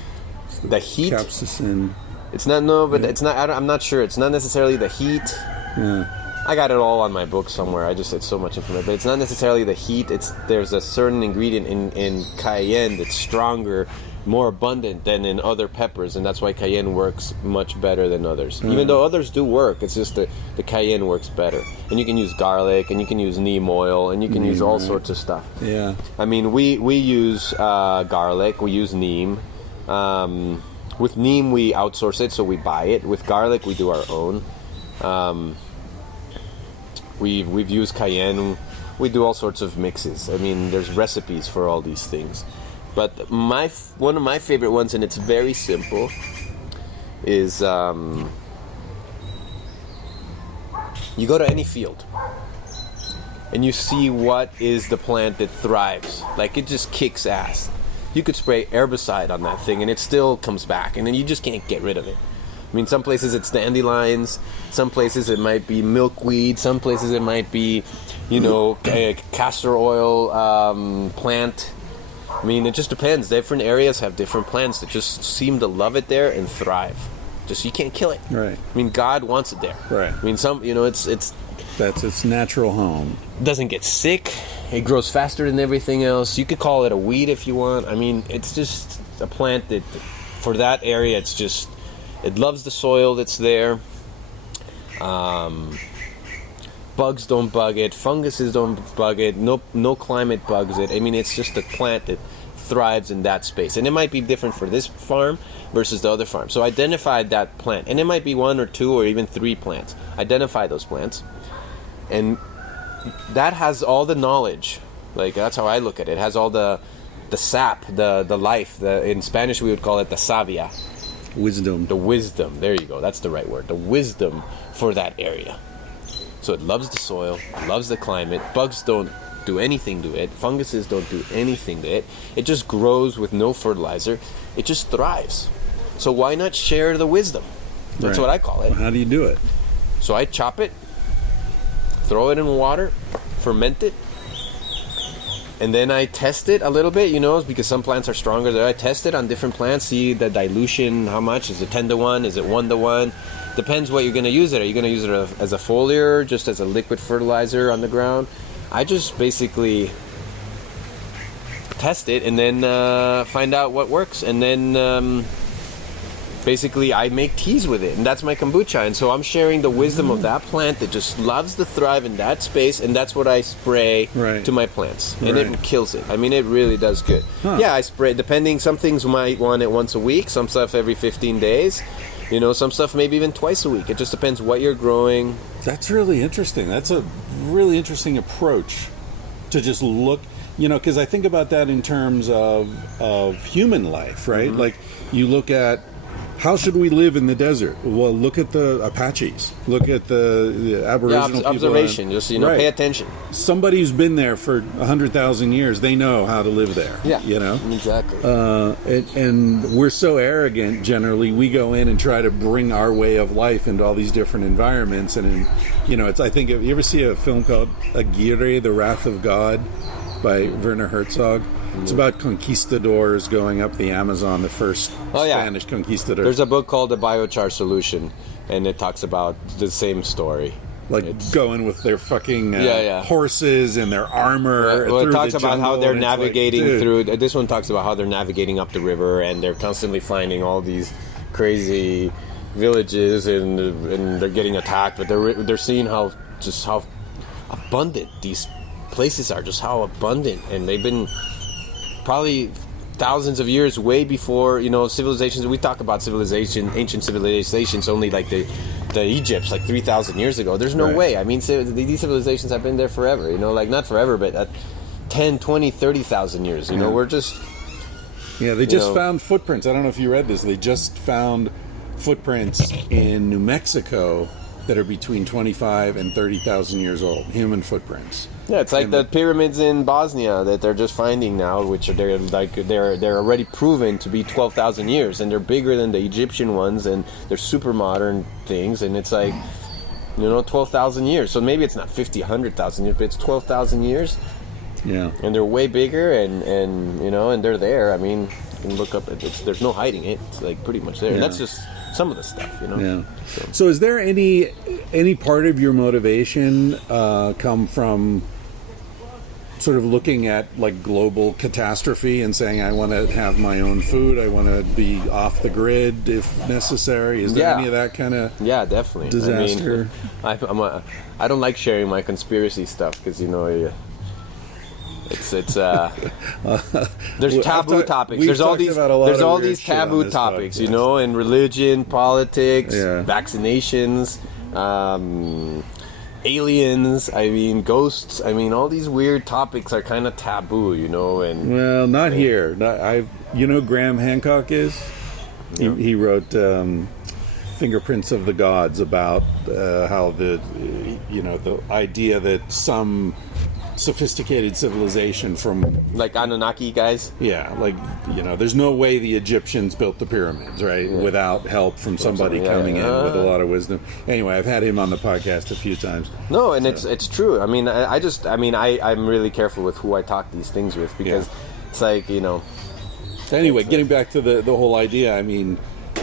the heat. Capsaicin. It's not, but it's not, I'm not sure. It's not necessarily the heat. Yeah. I got it all on my book somewhere. I just said so much information. But it's not necessarily the heat. There's a certain ingredient in cayenne that's stronger, more abundant than in other peppers, and that's why cayenne works much better than others. Even though others do work, it's just the cayenne works better. And you can use garlic, and you can use neem oil, and you can use all sorts of stuff. Yeah. I mean, we use garlic, we use neem. With neem, we outsource it, so we buy it. With garlic, we do our own. We've used cayenne. We do all sorts of mixes. I mean, there's recipes for all these things. But one of my favorite ones, and it's very simple, is you go to any field and you see what is the plant that thrives. Like, it just kicks ass. You could spray herbicide on that thing and it still comes back, and then you just can't get rid of it. I mean, some places it's dandelions, some places it might be milkweed, some places it might be, a castor oil plant. I mean, it just depends. Different areas have different plants that just seem to love it there and thrive. Just, you can't kill it. Right. I mean, God wants it there. Right. I mean, it's that's its natural home. Doesn't get sick. It grows faster than everything else. You could call it a weed if you want. I mean, it's just a plant that, for that area, it loves the soil that's there. Bugs don't bug it. Funguses don't bug it. No climate bugs it. I mean, it's just a plant that thrives in that space. And it might be different for this farm versus the other farm. So identify that plant. And it might be 1 or 2 or even 3 plants. Identify those plants. And that has all the knowledge. Like, that's how I look at it. It has all the sap, the life. In Spanish, we would call it the savia. Wisdom. The wisdom. There you go. That's the right word. The wisdom for that area. So it loves the soil, loves the climate. Bugs don't do anything to it. Funguses don't do anything to it. It just grows with no fertilizer. It just thrives. So why not share the wisdom? That's what I call it. Well, how do you do it? So I chop it, throw it in water, ferment it, and then I test it a little bit, because some plants are stronger. I test it on different plants, see the dilution, how much. Is it 10-to-1? Is it 1-to-1? Depends what you're going to use it. Are you going to use it as a foliar, just as a liquid fertilizer on the ground? I just basically test it and then find out what works. And then basically I make teas with it, and that's my kombucha. And so I'm sharing the wisdom of that plant that just loves to thrive in that space, and that's what I spray to my plants, and it kills it. I mean, it really does good. Yeah, I spray, depending, some things might want it once a week, some stuff every 15 days, you know, some stuff maybe even twice a week. It just depends what you're growing. That's really interesting. That's a really interesting approach to just look, you know, because I think about that in terms of human life, right? Like, you look at, how should we live in the desert? Well, look at the Apaches. Look at the Aboriginal people. Observation. Just, you know, pay attention. Somebody who's been there for 100,000 years, they know how to live there. Yeah, you know? Exactly. And we're so arrogant, generally. We go in and try to bring our way of life into all these different environments. And, you know, it's, I think, you ever see a film called Aguirre, The Wrath of God by Werner Herzog? It's about conquistadors going up the Amazon, the first Spanish conquistadors. There's a book called The Biochar Solution, and it talks about the same story. Like, it's going with their fucking horses and their armor. Well, it talks about how they're navigating through. This one talks about how they're navigating up the river, and they're constantly finding all these crazy villages, and they're getting attacked. But they're seeing how abundant these places are, just how abundant, and they've been probably thousands of years way before, you know, civilizations. We talk about civilization, ancient civilizations, only like the Egypts, like 3,000 years ago. There's no way. I mean, these civilizations have been there forever, you know, like not forever, but 10, 20, 30,000 years, you know, we're just... Yeah, they just found footprints. I don't know if you read this. They just found footprints in New Mexico that are between 25 and 30,000 years old, human footprints. Yeah, it's like the pyramids in Bosnia that they're just finding now, which they're already proven to be 12,000 years, and they're bigger than the Egyptian ones, and they're super modern things, and it's like, you know, 12,000 years. So maybe it's not 50, 100,000 years, but it's 12,000 years. Yeah, and they're way bigger, and you know, and they're there. I mean, you can look up. There's no hiding it. It's like pretty much there. And that's just some of the stuff, you know. Yeah. So is there any part of your motivation come from sort of looking at like global catastrophe and saying, I want to have my own food, I want to be off the grid if necessary? Is there any of that kind of definitely disaster? I mean, I don't like sharing my conspiracy stuff because, you know, it's there's taboo topics. There's all these taboo topics, you know, in religion, politics, vaccinations, aliens, I mean, ghosts, I mean, all these weird topics are kind of taboo, you know. And well, not here. You know, Graham Hancock is. He wrote Fingerprints of the Gods about how the idea that some sophisticated civilization from like Anunnaki guys, like, you know, there's no way the Egyptians built the pyramids, right, without help from somebody coming in with a lot of wisdom. Anyway, I've had him on the podcast a few times. No, and it's true. I mean, I'm really careful with who I talk these things with, because it's like, you know. Anyway, getting back to the whole idea, I mean,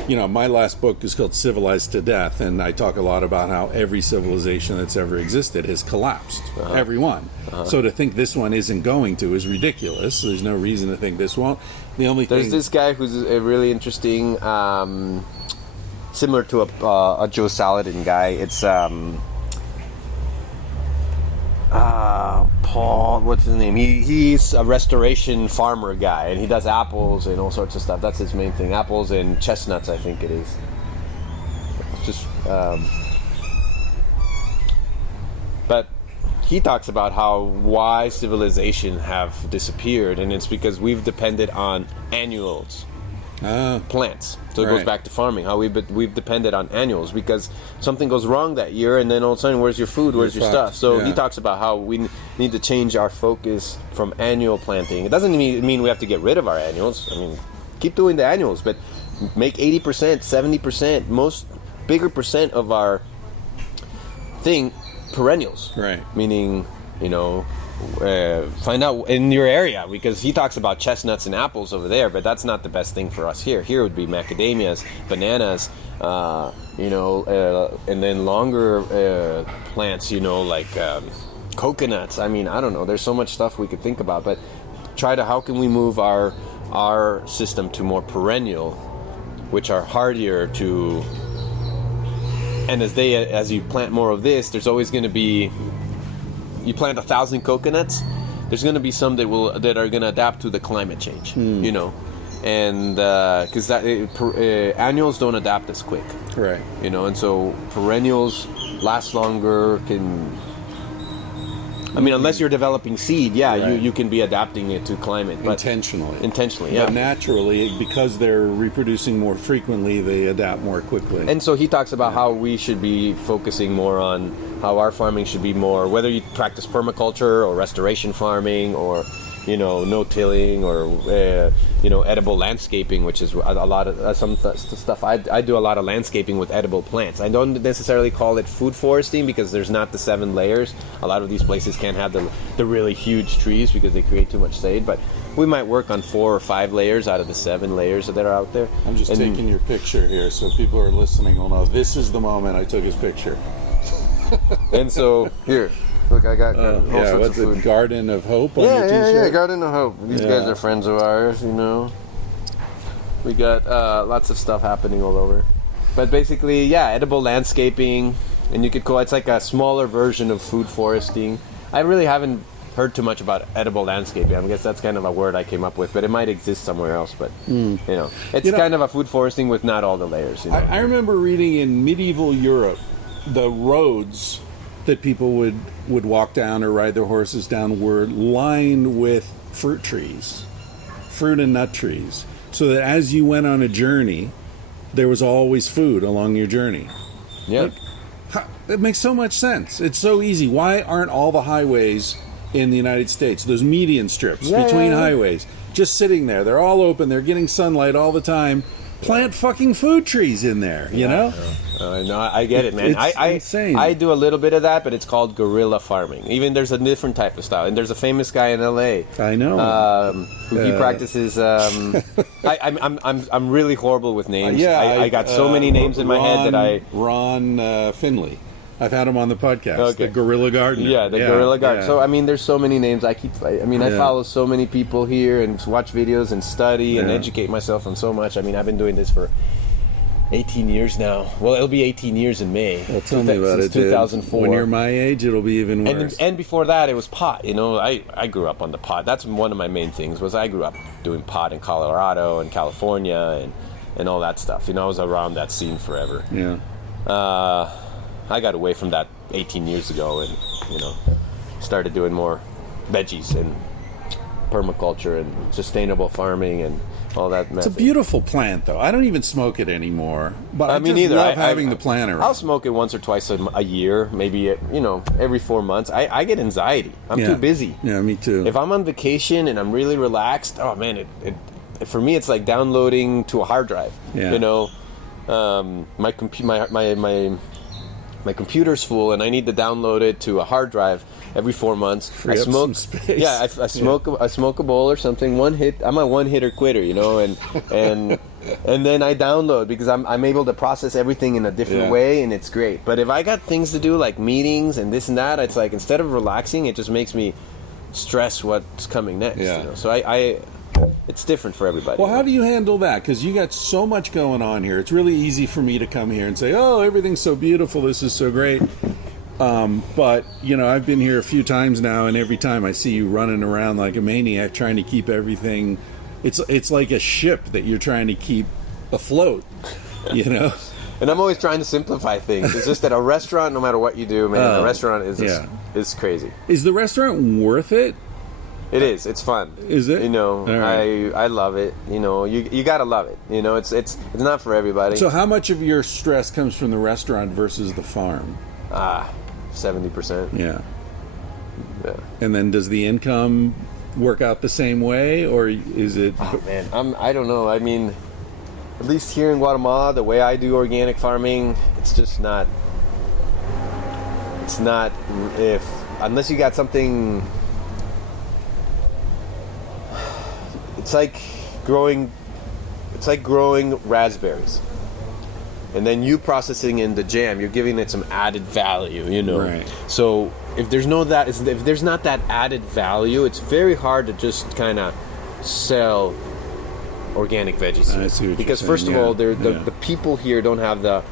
you know, my last book is called Civilized to Death, and I talk a lot about how every civilization that's ever existed has collapsed. Every one. So to think this one isn't going to is ridiculous. There's no reason to think this won't. There's this guy who's a really interesting, similar to a Joe Saladin guy. It's Paul, what's his name? He's a restoration farmer guy, and he does apples and all sorts of stuff. That's his main thing. Apples and chestnuts, I think it is. Just, but he talks about why civilization have disappeared, and it's because we've depended on annuals. Plants. So it goes back to farming, how we've depended on annuals, because something goes wrong that year, and then all of a sudden, where's your food, where's your stuff? So he talks about how we need to change our focus from annual planting. It doesn't mean we have to get rid of our annuals. I mean, keep doing the annuals, but make 80%, 70%, bigger percent of our thing perennials. Right. Meaning, you know, find out in your area, because he talks about chestnuts and apples over there, but that's not the best thing for us here. Here would be macadamias, bananas, you know, and then longer plants, you know, like coconuts. I mean, I don't know. There's so much stuff we could think about, but how can we move our system to more perennial, which are hardier to. And as you plant more of this, there's always going to be. You plant 1,000 coconuts, there's going to be some that are going to adapt to the climate change. You know, and because annuals don't adapt as quick, Right. you know, and so perennials last longer. Unless you're developing seed, Right. you can be adapting it to climate, but intentionally, yeah. But naturally, because they're reproducing more frequently, they adapt more quickly. And so he talks about how we should be focusing more on how our farming should be more, whether you practice permaculture or restoration farming or, you know, no-tilling or, edible landscaping, which is a lot of stuff. I do a lot of landscaping with edible plants. I don't necessarily call it food foresting because there's not the 7 layers. A lot of these places can't have the really huge trees because they create too much shade, but we might work on 4 or 5 layers out of the 7 layers that are out there. I'm just taking your picture here, so people are listening will know this is the moment I took his picture. And so, here. Look, I got all sorts of food. Garden of Hope on Yeah, your t-shirt? yeah, Garden of Hope. These guys are friends of ours, you know. We got lots of stuff happening all over. But basically, edible landscaping, and you could call it's like a smaller version of food foresting. I really haven't heard too much about edible landscaping. I guess that's kind of a word I came up with, but it might exist somewhere else. But it's kind of a food foresting with not all the layers. You know? I remember reading in medieval Europe, the roads that people would walk down or ride their horses down were lined with fruit and nut trees, so that as you went on a journey, there was always food along your journey. Yeah, it makes so much sense. It's so easy. Why aren't all the highways in the United States, those median strips between highways, just sitting there? They're all open. They're getting sunlight all the time. Plant fucking food trees in there, you know? No, I get it, man. It's insane. I do a little bit of that, but it's called guerrilla farming. Even there's a different type of style. And there's a famous guy in L.A. I know. Who he practices. I'm really horrible with names. I got so many names in my head that Ron Finley. I've had him on the podcast. Okay. The Guerrilla Gardener. Yeah, the Guerrilla Gardener. Yeah. So, there's so many names. I follow so many people here and watch videos and study and educate myself on so much. I've been doing this for 18 years now. Well, it'll be 18 years in May. Well, tell me about it, 2004. When you're my age, it'll be even worse. And before that, it was pot. You know, I grew up on the pot. That's one of my main things. Was I grew up doing pot in Colorado and California and all that stuff. You know, I was around that scene forever. Yeah. I got away from that 18 years ago and, started doing more veggies and permaculture and sustainable farming and all that mess. It's a beautiful plant, though. I don't even smoke it anymore. But I just neither. love having the plant around. I'll smoke it once or twice a year, maybe, every 4 months. I get anxiety. I'm too busy. Yeah, me too. If I'm on vacation and I'm really relaxed, oh, man, it for me, it's like downloading to a hard drive. Yeah. You know, my computer's full and I need to download it to a hard drive every 4 months. Free up some space. Yeah, I smoke a bowl or something. One hit. I'm a one-hitter quitter, and then I download because I'm able to process everything in a different way, and it's great. But if I got things to do like meetings and this and that, it's like instead of relaxing, it just makes me stress what's coming next. Yeah. You know? So it's different for everybody. Well, how do you handle that? Because you got so much going on here. It's really easy for me to come here and say, "Oh, everything's so beautiful. This is so great." But I've been here a few times now, and every time I see you running around like a maniac trying to keep everything, it's like a ship that you're trying to keep afloat. And I'm always trying to simplify things. It's just that a restaurant, no matter what you do, man, a restaurant is crazy. Is the restaurant worth it? It is. It's fun. Is it? Right. I love it. You gotta love it. It's not for everybody. So how much of your stress comes from the restaurant versus the farm? 70%. Yeah. And then does the income work out the same way, or is it? Oh, man, I don't know. At least here in Guatemala, the way I do organic farming, it's just not. It's not unless you got something. It's like growing raspberries. and then you processing in the jam, you're giving it some added value, you know. Right. So if there's not that added value, it's very hard to just kind of sell organic veggies I see what because you're first saying, of all, yeah. the people here don't have the,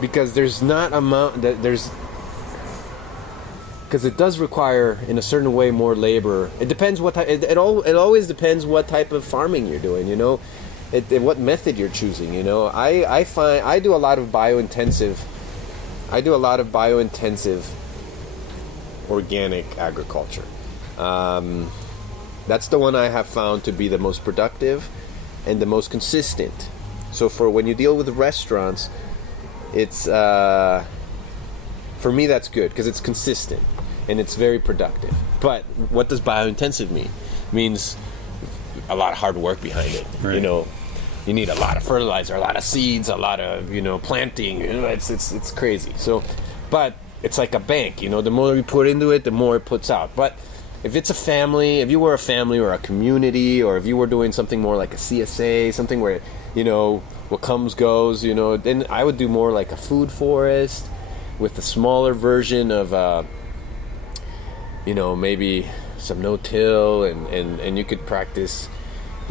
because there's not amount that there's, because it does require in a certain way more labor. It depends what type, it always depends what type of farming you're doing, you know, what method you're choosing, you know. I find I do a lot of biointensive organic agriculture. That's the one I have found to be the most productive and the most consistent. So for when you deal with restaurants, it's for me that's good because it's consistent and it's very productive. But what does biointensive mean? It means a lot of hard work behind it. Right. You know, you need a lot of fertilizer, a lot of seeds, a lot of, you know, planting. You know, it's crazy. So, but it's like a bank. You know, the more you put into it, the more it puts out. But if it's a family, if you were a family or a community, or if you were doing something more like a CSA, something where, you know, what comes goes, you know, then I would do more like a food forest with a smaller version of, you know, maybe some no-till and you could practice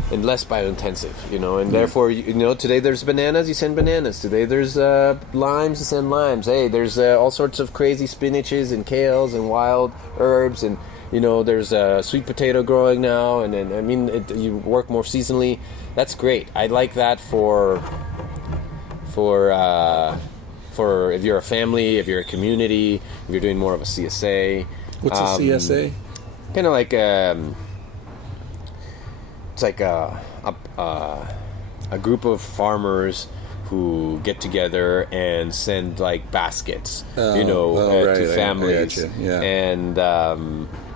and less biointensive, you know, and therefore, you know, today there's bananas, you send bananas. Today there's limes, you send limes. Hey, there's all sorts of crazy spinaches and kales and wild herbs, and you know, there's sweet potato growing now, and then I mean, you work more seasonally. That's great. I like that for if you're a family, if you're a community, if you're doing more of a CSA. What's a CSA? Kind of like it's like a group of farmers who get together and send like baskets, you know, to families,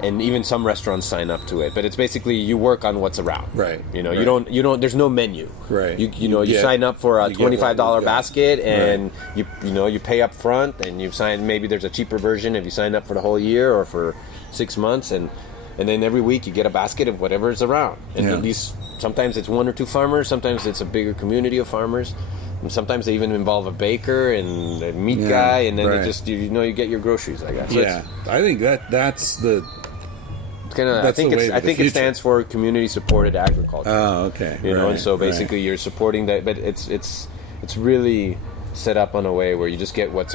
and even some restaurants sign up to it. But it's basically you work on what's around, right? You know, you don't. There's no menu, right? You sign up for a $25 basket, and you pay up front, and you sign. Maybe there's a cheaper version if you sign up for the whole year or for 6 months, and then every week you get a basket of whatever is around. And these sometimes it's one or two farmers, sometimes it's a bigger community of farmers. And sometimes they even involve a baker and a meat guy, and then you just you get your groceries, I guess. So I think that's the kind of. I think it stands for community supported agriculture. Oh, okay. You know, and so basically you're supporting that, but it's really set up on a way where you just get what's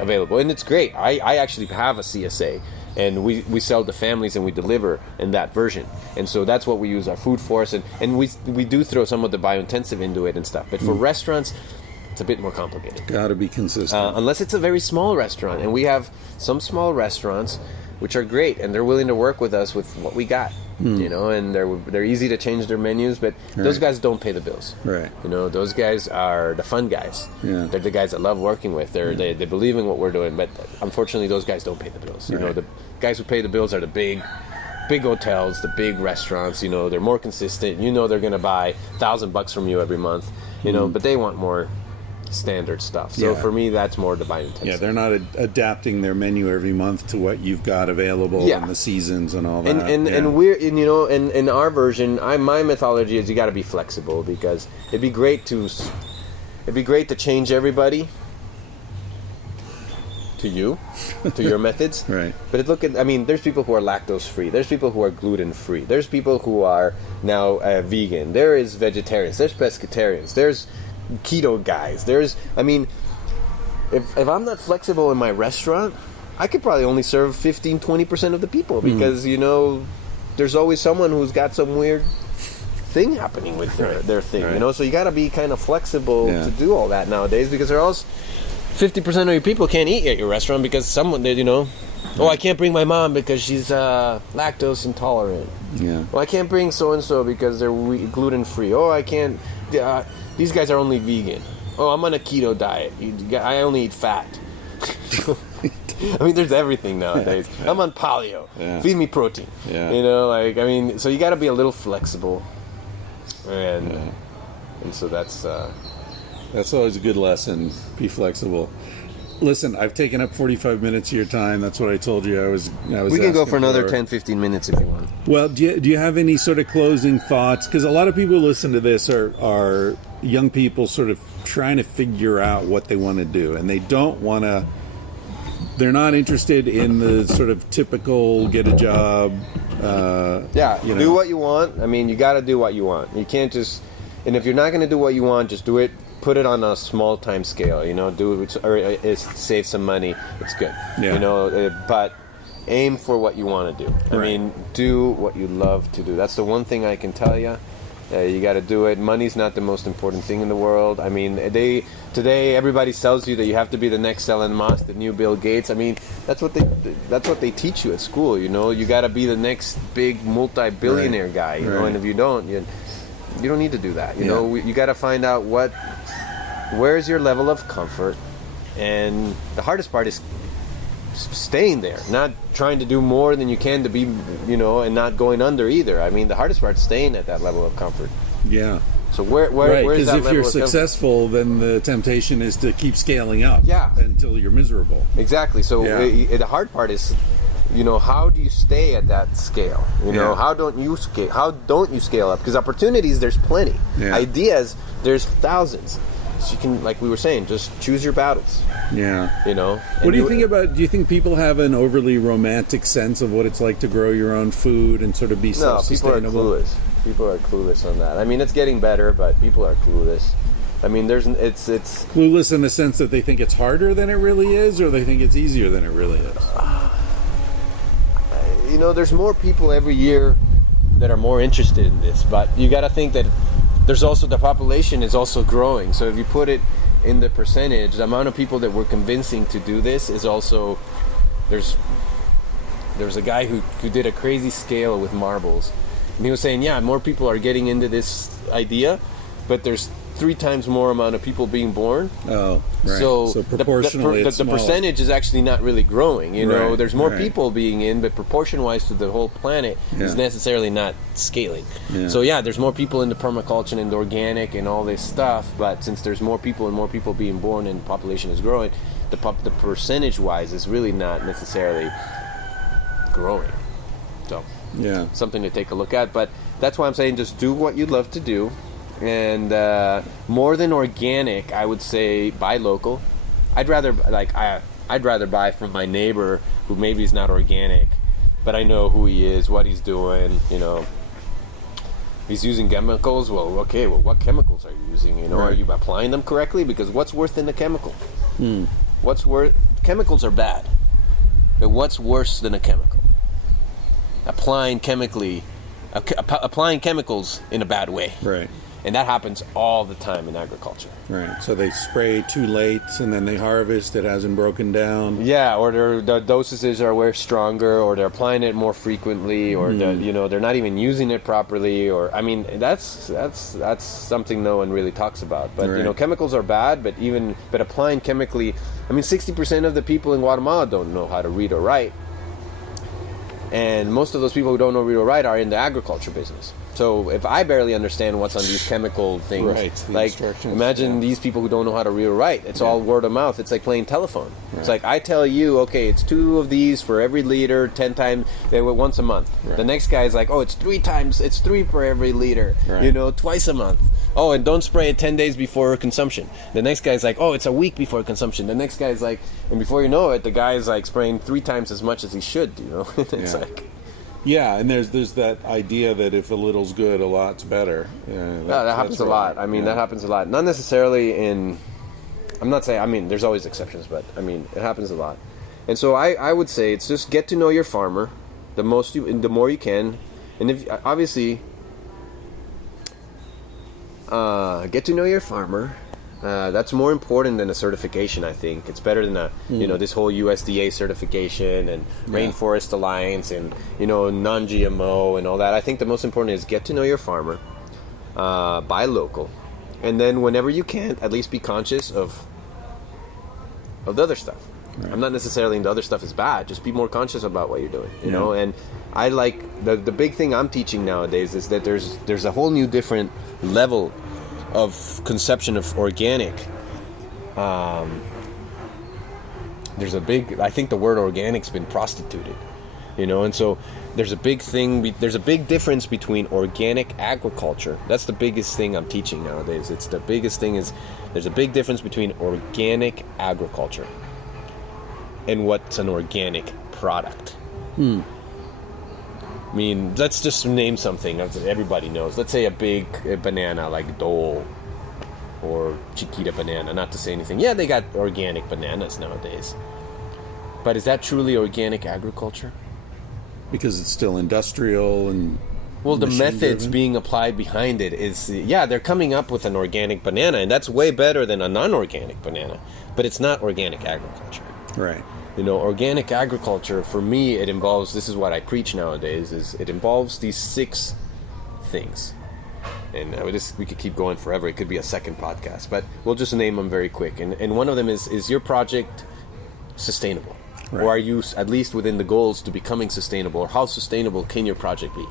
available, and it's great. I actually have a CSA. And we sell to families and we deliver in that version. And so that's what we use our food forest. And we do throw some of the biointensive into it and stuff. But for restaurants, it's a bit more complicated. Got to be consistent. Unless it's a very small restaurant. And we have some small restaurants which are great. And they're willing to work with us with what we got. You know, and they're easy to change their menus. But those guys don't pay the bills. Right. You know, those guys are the fun guys. Yeah. They're the guys that love working with. They believe in what we're doing. But unfortunately, those guys don't pay the bills. You know, the guys who pay the bills are the big hotels, the big restaurants. You know, they're more consistent. You know, they're going to buy $1,000 from you every month. You know, but they want more standard stuff. So for me, that's more the biointensive. Yeah, they're not adapting their menu every month to what you've got available and the seasons and all that. And we're you know, in our version, my methodology is you got to be flexible, because it'd be great to change everybody to your methods. Right. But there's people who are lactose free. There's people who are gluten free. There's people who are now vegan. There is vegetarians. There's pescatarians. There's keto guys. If I'm not flexible in my restaurant, I could probably only serve 15-20% of the people, because you know, there's always someone who's got some weird thing happening with their thing. You know, so you got to be kind of flexible to do all that nowadays, because or else 50% of your people can't eat at your restaurant because someone, you know, I can't bring my mom because she's lactose intolerant. Yeah. I can't bring so and so because they're gluten free. I can't. These guys are only vegan. I'm on a keto diet. I only eat fat. There's everything nowadays. I'm on paleo. Feed me protein. You know, so you got to be a little flexible, and so that's always a good lesson. Be flexible. Listen, I've taken up 45 minutes of your time. That's what I told you. I was. We can go for another 10-15 minutes if you want. Well, do you have any sort of closing thoughts? Because a lot of people who listen to this are young people sort of trying to figure out what they want to do, and they don't want to. They're not interested in the sort of typical get a job. Do what you want. I mean, you got to do what you want. You can't just. And if you're not going to do what you want, just do it. Put it on a small time scale. Do it or save some money. It's good. Yeah. But aim for what you want to do. I mean, do what you love to do. That's the one thing I can tell you. You got to do it. Money's not the most important thing in the world. I mean, today everybody tells you that you have to be the next Elon Musk, the new Bill Gates. I mean, that's what they teach you at school. You got to be the next big multi-billionaire guy. And if you don't, you don't need to do that. You got to find out where's your level of comfort, and the hardest part is staying there, not trying to do more than you can to be, and not going under either. I mean, the hardest part is staying at that level of comfort. Yeah. So where's that level of comfort? Because if you're successful, then the temptation is to keep scaling up. Yeah. Until you're miserable. Exactly. So the hard part is, how do you stay at that scale? How don't you scale? How don't you scale up? Because opportunities, there's plenty. Yeah. Ideas, there's thousands. So you can, like we were saying, just choose your battles. Yeah. What do you think about? Do you think people have an overly romantic sense of what it's like to grow your own food and sort of be self-sustainable? No, people are clueless. People are clueless on that. I mean, it's getting better, but people are clueless. I mean, it's clueless in the sense that they think it's harder than it really is, or they think it's easier than it really is. There's more people every year that are more interested in this, but you got to think that there's also the population is also growing. So if you put it in the percentage, the amount of people that we're convincing to do this is also there was a guy who did a crazy scale with marbles, and he was saying, more people are getting into this idea, but there's 3 times more amount of people being born. Oh, right. So proportionally, the percentage is actually not really growing. Right, there's more people being in, but proportion-wise to the whole planet is necessarily not scaling. Yeah. So there's more people into permaculture and organic and all this stuff. But since there's more people and more people being born and the population is growing, the percentage-wise is really not necessarily growing. So something to take a look at. But that's why I'm saying just do what you love to do. And more than organic, I would say buy local. I'd rather buy from my neighbor who maybe is not organic, but I know who he is, what he's doing. If he's using chemicals, what chemicals are you using? Are you applying them correctly? Because what's worse than a chemical? Chemicals are bad, but what's worse than a chemical? Applying chemicals in a bad way. Right. And that happens all the time in agriculture. Right. So they spray too late, and then they harvest. It hasn't broken down. Yeah, or the dosages are way stronger, or they're applying it more frequently, or they're not even using it properly. Or I mean, that's something no one really talks about. But chemicals are bad. But applying chemically, I mean, 60% of the people in Guatemala don't know how to read or write, and most of those people who don't know read or write are in the agriculture business. So if I barely understand what's on these chemical things, imagine these people who don't know how to read or write. It's all word of mouth. It's like playing telephone. Right. It's like I tell you, okay, it's 2 of these for every liter, 10 times, once a month. Right. The next guy is like, oh, it's 3 times, it's 3 per every liter, twice a month. Oh, and don't spray it 10 days before consumption. The next guy's like, oh, it's a week before consumption. The next guy's like, and before you know it, the guy's like spraying 3 times as much as he should, It's like... Yeah, and there's that idea that if a little's good, a lot's better. That happens a lot. I mean, that happens a lot. Not necessarily in... I'm not saying... I mean, there's always exceptions, but, I mean, it happens a lot. And so I would say it's just get to know your farmer the more you can. And if obviously... get to know your farmer. That's more important than a certification, I think. It's better than this whole USDA certification and Rainforest Alliance and, non-GMO and all that. I think the most important is get to know your farmer, buy local, and then whenever you can, at least be conscious of the other stuff. Right. I'm not necessarily the other stuff is bad. Just be more conscious about what you're doing, you know. And I like the big thing I'm teaching nowadays is that there's a whole new different level of conception of organic. I think the word organic's been prostituted, and so there's a big difference between organic agriculture. That's the biggest thing I'm teaching nowadays. It's the biggest thing is There's a big difference between organic agriculture and what's an organic product. I mean, let's just name something that everybody knows. Let's say a big banana like Dole or Chiquita banana, not to say anything. Yeah, they got organic bananas nowadays. But is that truly organic agriculture? Because it's still industrial and well, the methods machine-driven? being applied behind it is, yeah, they're coming up with an organic banana, and that's way better than a non-organic banana. But it's not organic agriculture. Right. You know, organic agriculture, for me, it involves, this is what I preach nowadays, is it involves these 6 things. And we could keep going forever. It could be a second podcast, but we'll just name them very quick. And one of them is your project sustainable? Right. Or are you at least within the goals to becoming sustainable? Or how sustainable can your project be?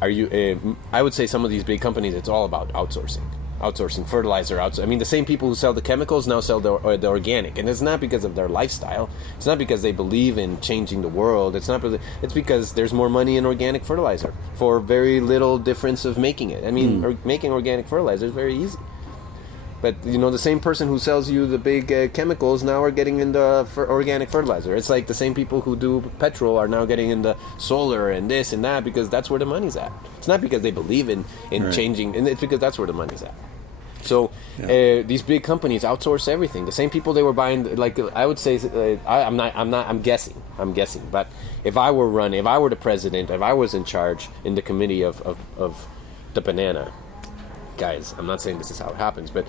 Are you? I would say some of these big companies, it's all about outsourcing fertilizer. I mean, the same people who sell the chemicals now sell the organic, and it's not because of their lifestyle. It's not because they believe in changing the world. It's because there's more money in organic fertilizer for very little difference of making it. I mean, making organic fertilizer is very easy. But, you know, the same person who sells you the big chemicals now are getting into organic fertilizer. It's like the same people who do petrol are now getting into solar and this and that because that's where the money's at. It's not because they believe in right. changing, and it's because that's where the money's at. So these big companies outsource everything. The same people they were buying, like I would say, I'm guessing. But if I were the president, if I was in charge in the committee of the banana, guys, I'm not saying this is how it happens, but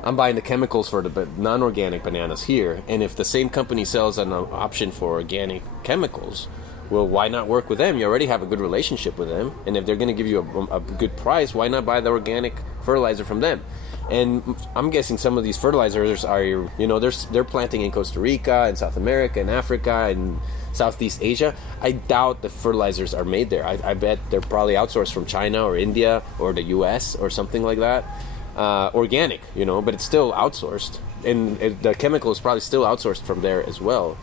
I'm buying the chemicals for the non-organic bananas here, and if the same company sells an option for organic chemicals, well, why not work with them? You already have a good relationship with them, and if they're going to give you a good price, why not buy the organic fertilizer from them? And I'm guessing some of these fertilizers are, you know, they're planting in Costa Rica and South America and Africa and Southeast Asia. I doubt the fertilizers are made there. I bet they're probably outsourced from China or India or the US or something like that. Organic, you know, but it's still outsourced. And the chemical is probably still outsourced from there as well.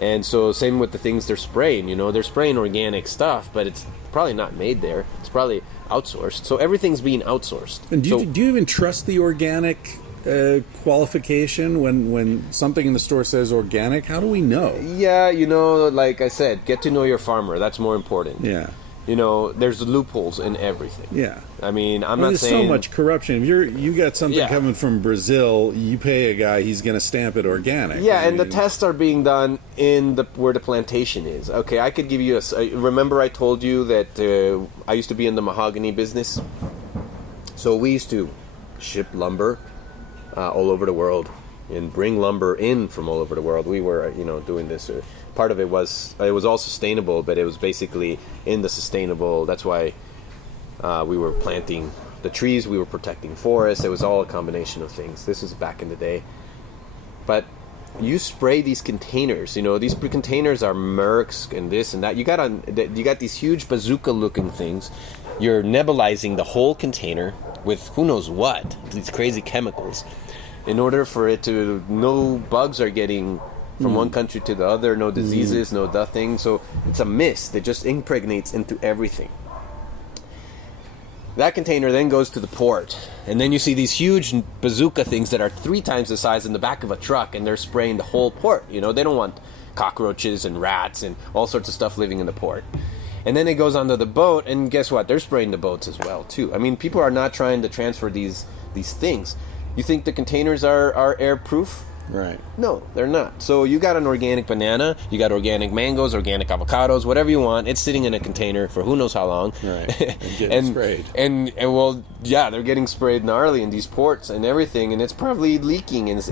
And so same with the things they're spraying, you know, they're spraying organic stuff, but it's probably not made there. It's probably outsourced. So everything's being outsourced. And do you even trust the organic qualification when something in the store says organic? How do we know? Yeah, you know, like I said, get to know your farmer. That's more important. Yeah. You know, there's loopholes in everything. Yeah. I mean, I'm not there's saying... so much corruption. If you got something coming from Brazil, you pay a guy, he's going to stamp it organic. Yeah, and the tests are being done in where the plantation is. Okay, I could give you remember I told you that I used to be in the mahogany business? So we used to ship lumber all over the world and bring lumber in from all over the world. We were, you know, doing this... Part of it was all sustainable, but it was basically in the sustainable. That's why we were planting the trees, we were protecting forests. It was all a combination of things. This was back in the day. But you spray these containers. You know, these containers are Mercs and this and that. You got these huge bazooka-looking things. You're nebulizing the whole container with who knows what, these crazy chemicals, in order for it to no bugs are getting from one country to the other, no diseases, no nothing. So it's a mist that just impregnates into everything. That container then goes to the port, and then you see these huge bazooka things that are 3 times the size in the back of a truck, and they're spraying the whole port. You know, they don't want cockroaches and rats and all sorts of stuff living in the port. And then it goes onto the boat, and guess what? They're spraying the boats as well, too. I mean, people are not trying to transfer these things. You think the containers are airproof? Right. No, they're not. So you got an organic banana, you got organic mangoes, organic avocados, whatever you want. It's sitting in a container for who knows how long. Right. And getting sprayed. And well, yeah, they're getting sprayed gnarly in these ports and everything, and it's probably leaking and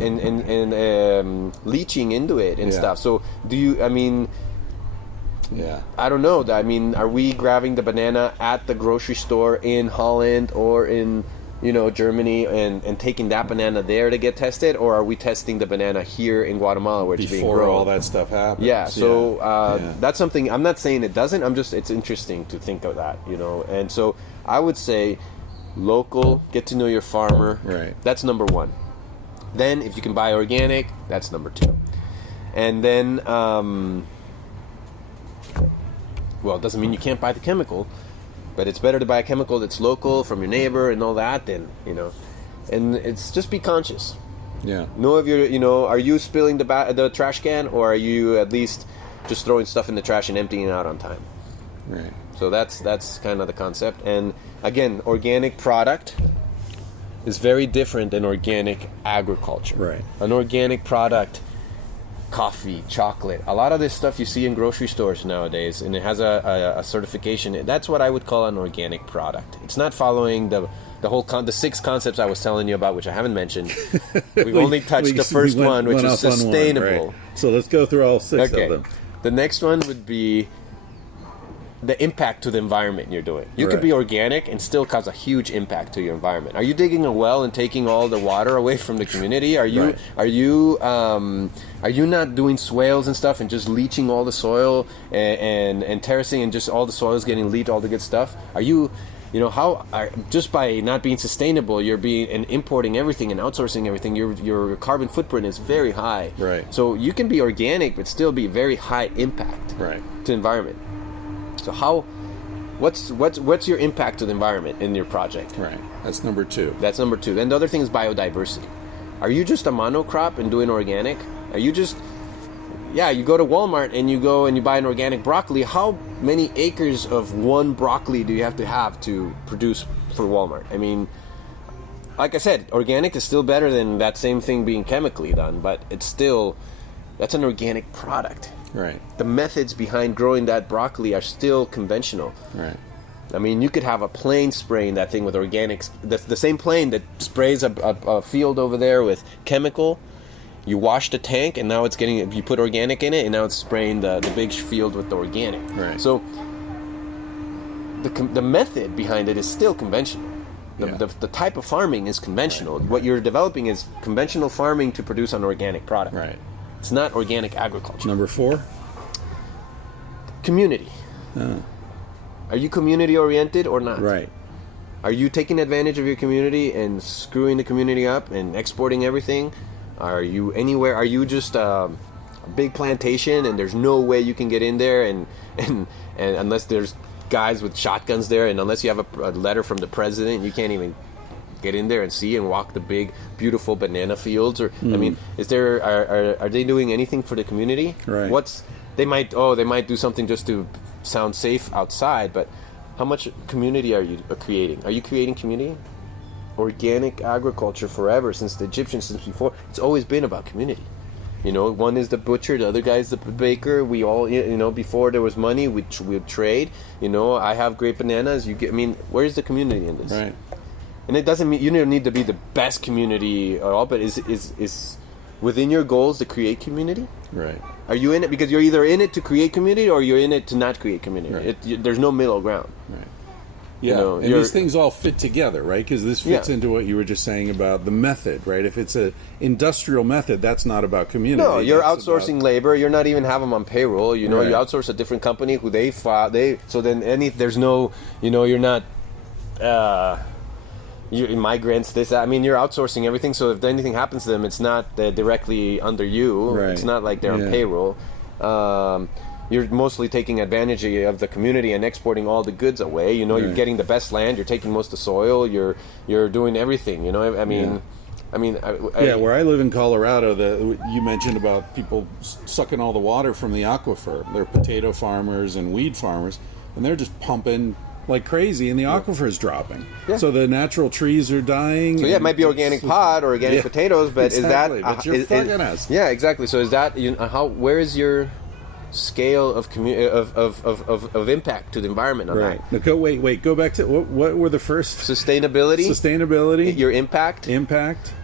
leaching into it and stuff. So I don't know. I mean, are we grabbing the banana at the grocery store in Holland or in, you know, Germany and taking that banana there to get tested, or are we testing the banana here in Guatemala where it's being grown? Before all that stuff happens. Yeah, so that's something, I'm not saying it doesn't, it's interesting to think of that, you know, and so I would say local, get to know your farmer. Right. That's number 1. Then if you can buy organic, that's number 2. And then, well, it doesn't mean you can't buy the chemical, but it's better to buy a chemical that's local from your neighbor and all that than, you know. And it's just be conscious. Yeah. Know if are you spilling the trash can, or are you at least just throwing stuff in the trash and emptying it out on time? Right. So that's kind of the concept. And again, organic product is very different than organic agriculture. Right. An organic product, coffee, chocolate, a lot of this stuff you see in grocery stores nowadays, and it has a certification. That's what I would call an organic product. It's not following the the 6 concepts I was telling you about, which I haven't mentioned. We've only touched the first one, which is sustainable. Right. So let's go through all 6 of them. The next one would be the impact to the environment you're doing. You could be organic and still cause a huge impact to your environment. Are you digging a well and taking all the water away from the community? Are you not doing swales and stuff and just leaching all the soil and terracing, and just all the soil's getting leached, all the good stuff? Are you just by not being sustainable, you're importing everything and outsourcing everything, your carbon footprint is very high. Right. So you can be organic but still be very high impact to the environment. So what's your impact to the environment in your project? Right. That's number 2. That's number 2. Then the other thing is biodiversity. Are you just a monocrop and doing organic? Are you just you go to Walmart and you buy an organic broccoli. How many acres of one broccoli do you have to produce for Walmart? I mean, like I said, organic is still better than that same thing being chemically done, but that's an organic product. Right. The methods behind growing that broccoli are still conventional. Right. I mean, you could have a plane spraying that thing with organics. The same plane that sprays a field over there with chemical. You wash the tank, and now you put organic in it, and now it's spraying the big field with the organic. Right. So the method behind it is still conventional. The type of farming is conventional. Right. What you're developing is conventional farming to produce an organic product. Right. It's not organic agriculture. Number 4? Community. Are you community oriented or not? Right. Are you taking advantage of your community and screwing the community up and exporting everything? Are you anywhere? Are you just a big plantation and there's no way you can get in there and unless there's guys with shotguns there, and unless you have a letter from the president, you can't even get in there and see and walk the big beautiful banana fields? Or I mean, are they doing anything for the community? Right. They might do something just to sound safe outside, but how much community are you creating? Are you creating community? Organic agriculture forever, since the Egyptians, since before, it's always been about community. One is the butcher, the other guy is the baker. We all, before there was money, we'd trade. I have great bananas. Where's the community in this? Right. And it doesn't mean you don't need to be the best community at all, but is within your goals to create community? Right. Are you in it because you're either in it to create community or you're in it to not create community? Right. There's no middle ground. Right. Yeah, and these things all fit together, right? Because this fits into what you were just saying about the method, right? If it's an industrial method, that's not about community. No, you're outsourcing labor. You're not even having them on payroll. You outsource a different company who so then there's no, you're not migrants, this, that. I mean, you're outsourcing everything, so if anything happens to them, it's not directly under you. Right. It's not like they're on payroll. You're mostly taking advantage of the community and exporting all the goods away. You're getting the best land. You're taking most of the soil. You're doing everything. Where I live in Colorado, you mentioned about people sucking all the water from the aquifer. They're potato farmers and weed farmers, and they're just pumping like crazy, and the aquifer is dropping. Yeah. So the natural trees are dying. So it might be organic pot or organic potatoes, but exactly. But you're fucking us. Yeah, exactly. So is that where is your scale of impact to the environment on that? Now go back to what were the first? Sustainability, your impact,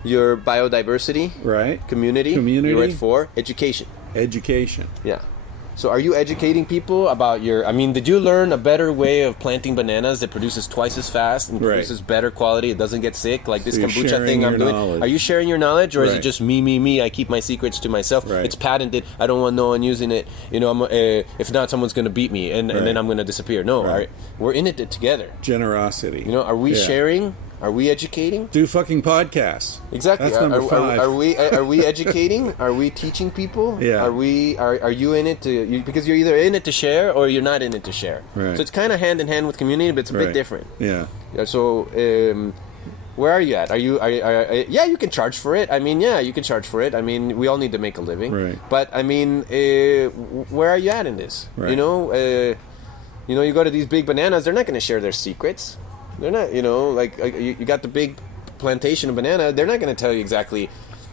your biodiversity, right? Community. You're at 4. Education. Yeah. So are you educating people about did you learn a better way of planting bananas that produces twice as fast and produces better quality? It doesn't get sick, like this kombucha thing I'm doing. Knowledge. Are you sharing your knowledge, or is it just me? I keep my secrets to myself. Right. It's patented. I don't want no one using it. If not, someone's going to beat me, and then I'm going to disappear. No, we're in it together. Generosity. Are we sharing? Are we educating? Do fucking podcasts. Exactly. That's number 5. Are we educating? Are we teaching people? Yeah. Are you in it because you're either in it to share or you're not in it to share. Right. So it's kind of hand in hand with community, but it's a bit different. Yeah. So where are you at? Yeah, you can charge for it. I mean, yeah, you can charge for it. I mean, we all need to make a living. Right. But I mean, where are you at in this? Right. You know, you go to these big bananas. They're not going to share their secrets. They're not. You know, like you got the big plantation of banana. They're not going to tell you exactly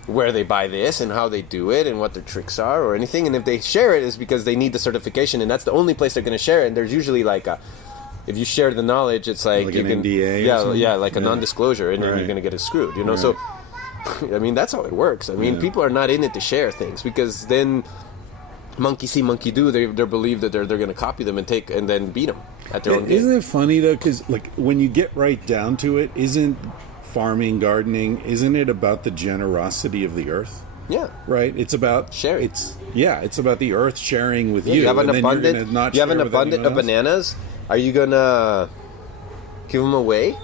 where they buy this and how they do it and what their tricks are or anything. And if they share it, it's because they need the certification, and that's the only place they're going to share it. And there's usually like if you share the knowledge, it's like you an can, NDA like a non-disclosure, and then you're going to get it screwed, you know. Right. So, I mean, that's how it works. I mean, people are not in it to share things, because then monkey see, monkey do. They believe that they're going to copy them and then beat them at their own game. Isn't it funny though? Because like when you get right down to it, isn't farming, gardening, isn't it about the generosity of the earth? Yeah. Right. It's about sharing. It's about the earth sharing with you. You have an and abundant. You have an abundance of bananas. Are you gonna give them away?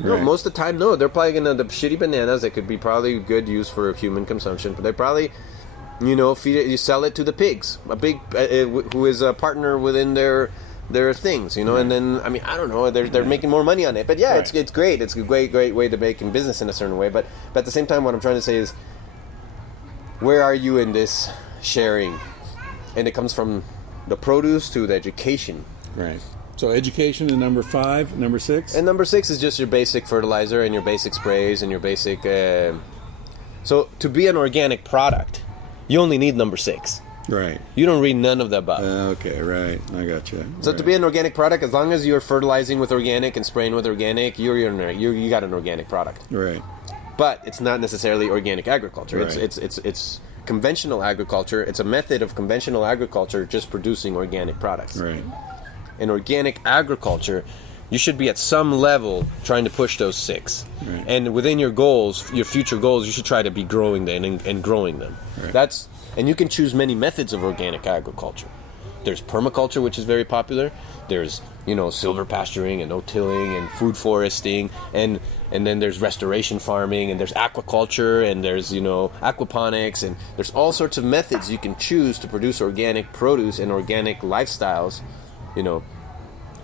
No, Right. most of the time, no. They're probably gonna the shitty bananas that could be probably good use for human consumption, but they probably, feed it. You sell it to the pigs, a big who is a partner within their things, And then I mean, I don't know. They're making more money on it, but yeah, it's great. It's a great way to make in business in a certain way. But at the same time, what I'm trying to say is, where are you in this sharing? And it comes from the produce to the education. Right. So education in number 5, number 6? And number 6 is just your basic fertilizer and your basic sprays and your basic... So to be an organic product, you only need number 6. Right. You don't read none of the above. Okay, right. I got you. So to be an organic product, as long as you're fertilizing with organic and spraying with organic, you got an organic product. Right. But it's not necessarily organic agriculture. Right. It's conventional agriculture. It's a method of conventional agriculture just producing organic products. Right. In organic agriculture, you should be at some level trying to push those 6. Right. And within your goals, your future goals, you should try to be growing them and growing them. Right. And you can choose many methods of organic agriculture. There's permaculture, which is very popular. There's, silver pasturing and no-tilling and food foresting, and then there's restoration farming, and there's aquaculture, and there's, aquaponics, and there's all sorts of methods you can choose to produce organic produce and organic lifestyles,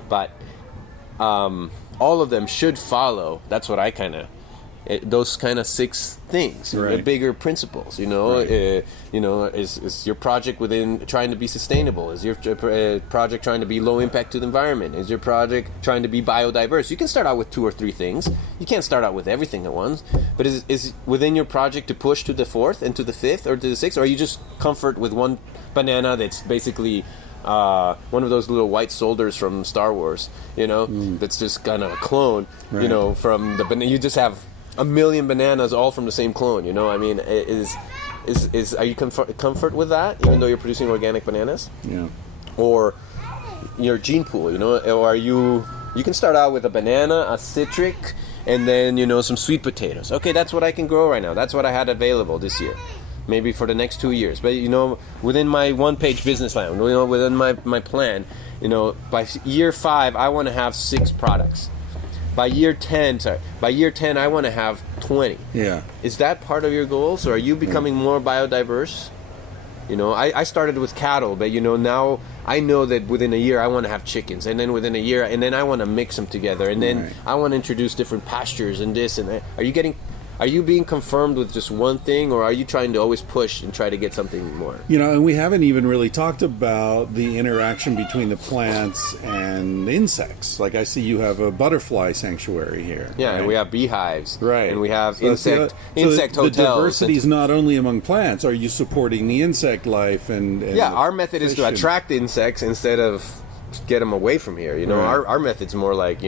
but all of them should follow. That's what I those kind of 6 things, right. The bigger principles, Right. Is your project within trying to be sustainable? Is your project trying to be low impact to the environment? Is your project trying to be biodiverse? You can start out with 2 or 3 things. You can't start out with everything at once. But is within your project to push to the 4th and to the 5th or to the 6th? Or are you just comfort with one banana that's basically one of those little white soldiers from Star Wars, that's just kind of a clone, Right. from the banana. You just have a million bananas all from the same clone, I mean, are you comfort with that, even though you're producing organic bananas? Yeah. Or your gene pool, or are you can start out with a banana, a citric, and then, some sweet potatoes. Okay, that's what I can grow right now. That's what I had available this year. Maybe for the next 2 years. But, within my one-page business plan, within my plan, by year 5, I want to have 6 products. By year 10, I want to have 20. Yeah. Is that part of your goals, or are you becoming more biodiverse? I started with cattle, but, now I know that within a year I want to have chickens, and then within a year, and then I want to mix them together, and then Right. I want to introduce different pastures and this and that. Are you being confirmed with just one thing, or are you trying to always push and try to get something more? And we haven't even really talked about the interaction between the plants and insects. Like I see you have a butterfly sanctuary here. Yeah, right? and we have beehives. Right. And we have So insect the hotels. The diversity is not only among plants. Are you supporting the insect life and yeah, our method is to attract insects instead of get them away from here. Right. Our method's more like,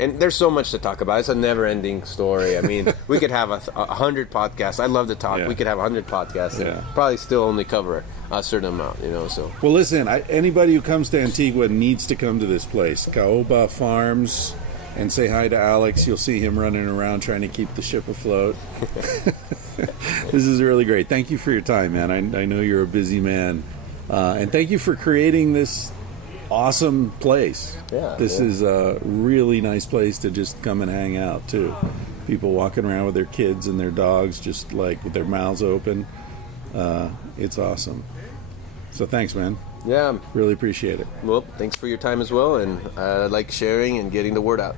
and there's so much to talk about. It's a never-ending story. I mean, we could have 100 podcasts. I love to talk. Yeah. We could have 100 podcasts and Yeah. probably still only cover a certain amount, so. Well, listen, anybody who comes to Antigua needs to come to this place, Caoba Farms, and say hi to Alex. You'll see him running around trying to keep the ship afloat. This is really great. Thank you for your time, man. I know you're a busy man. And thank you for creating this awesome place. Yeah, this is a really nice place to just come and hang out too. People walking around with their kids and their dogs just like with their mouths open. It's awesome. So thanks, man. Yeah. Really appreciate it. Well, thanks for your time as well, and I like sharing and getting the word out.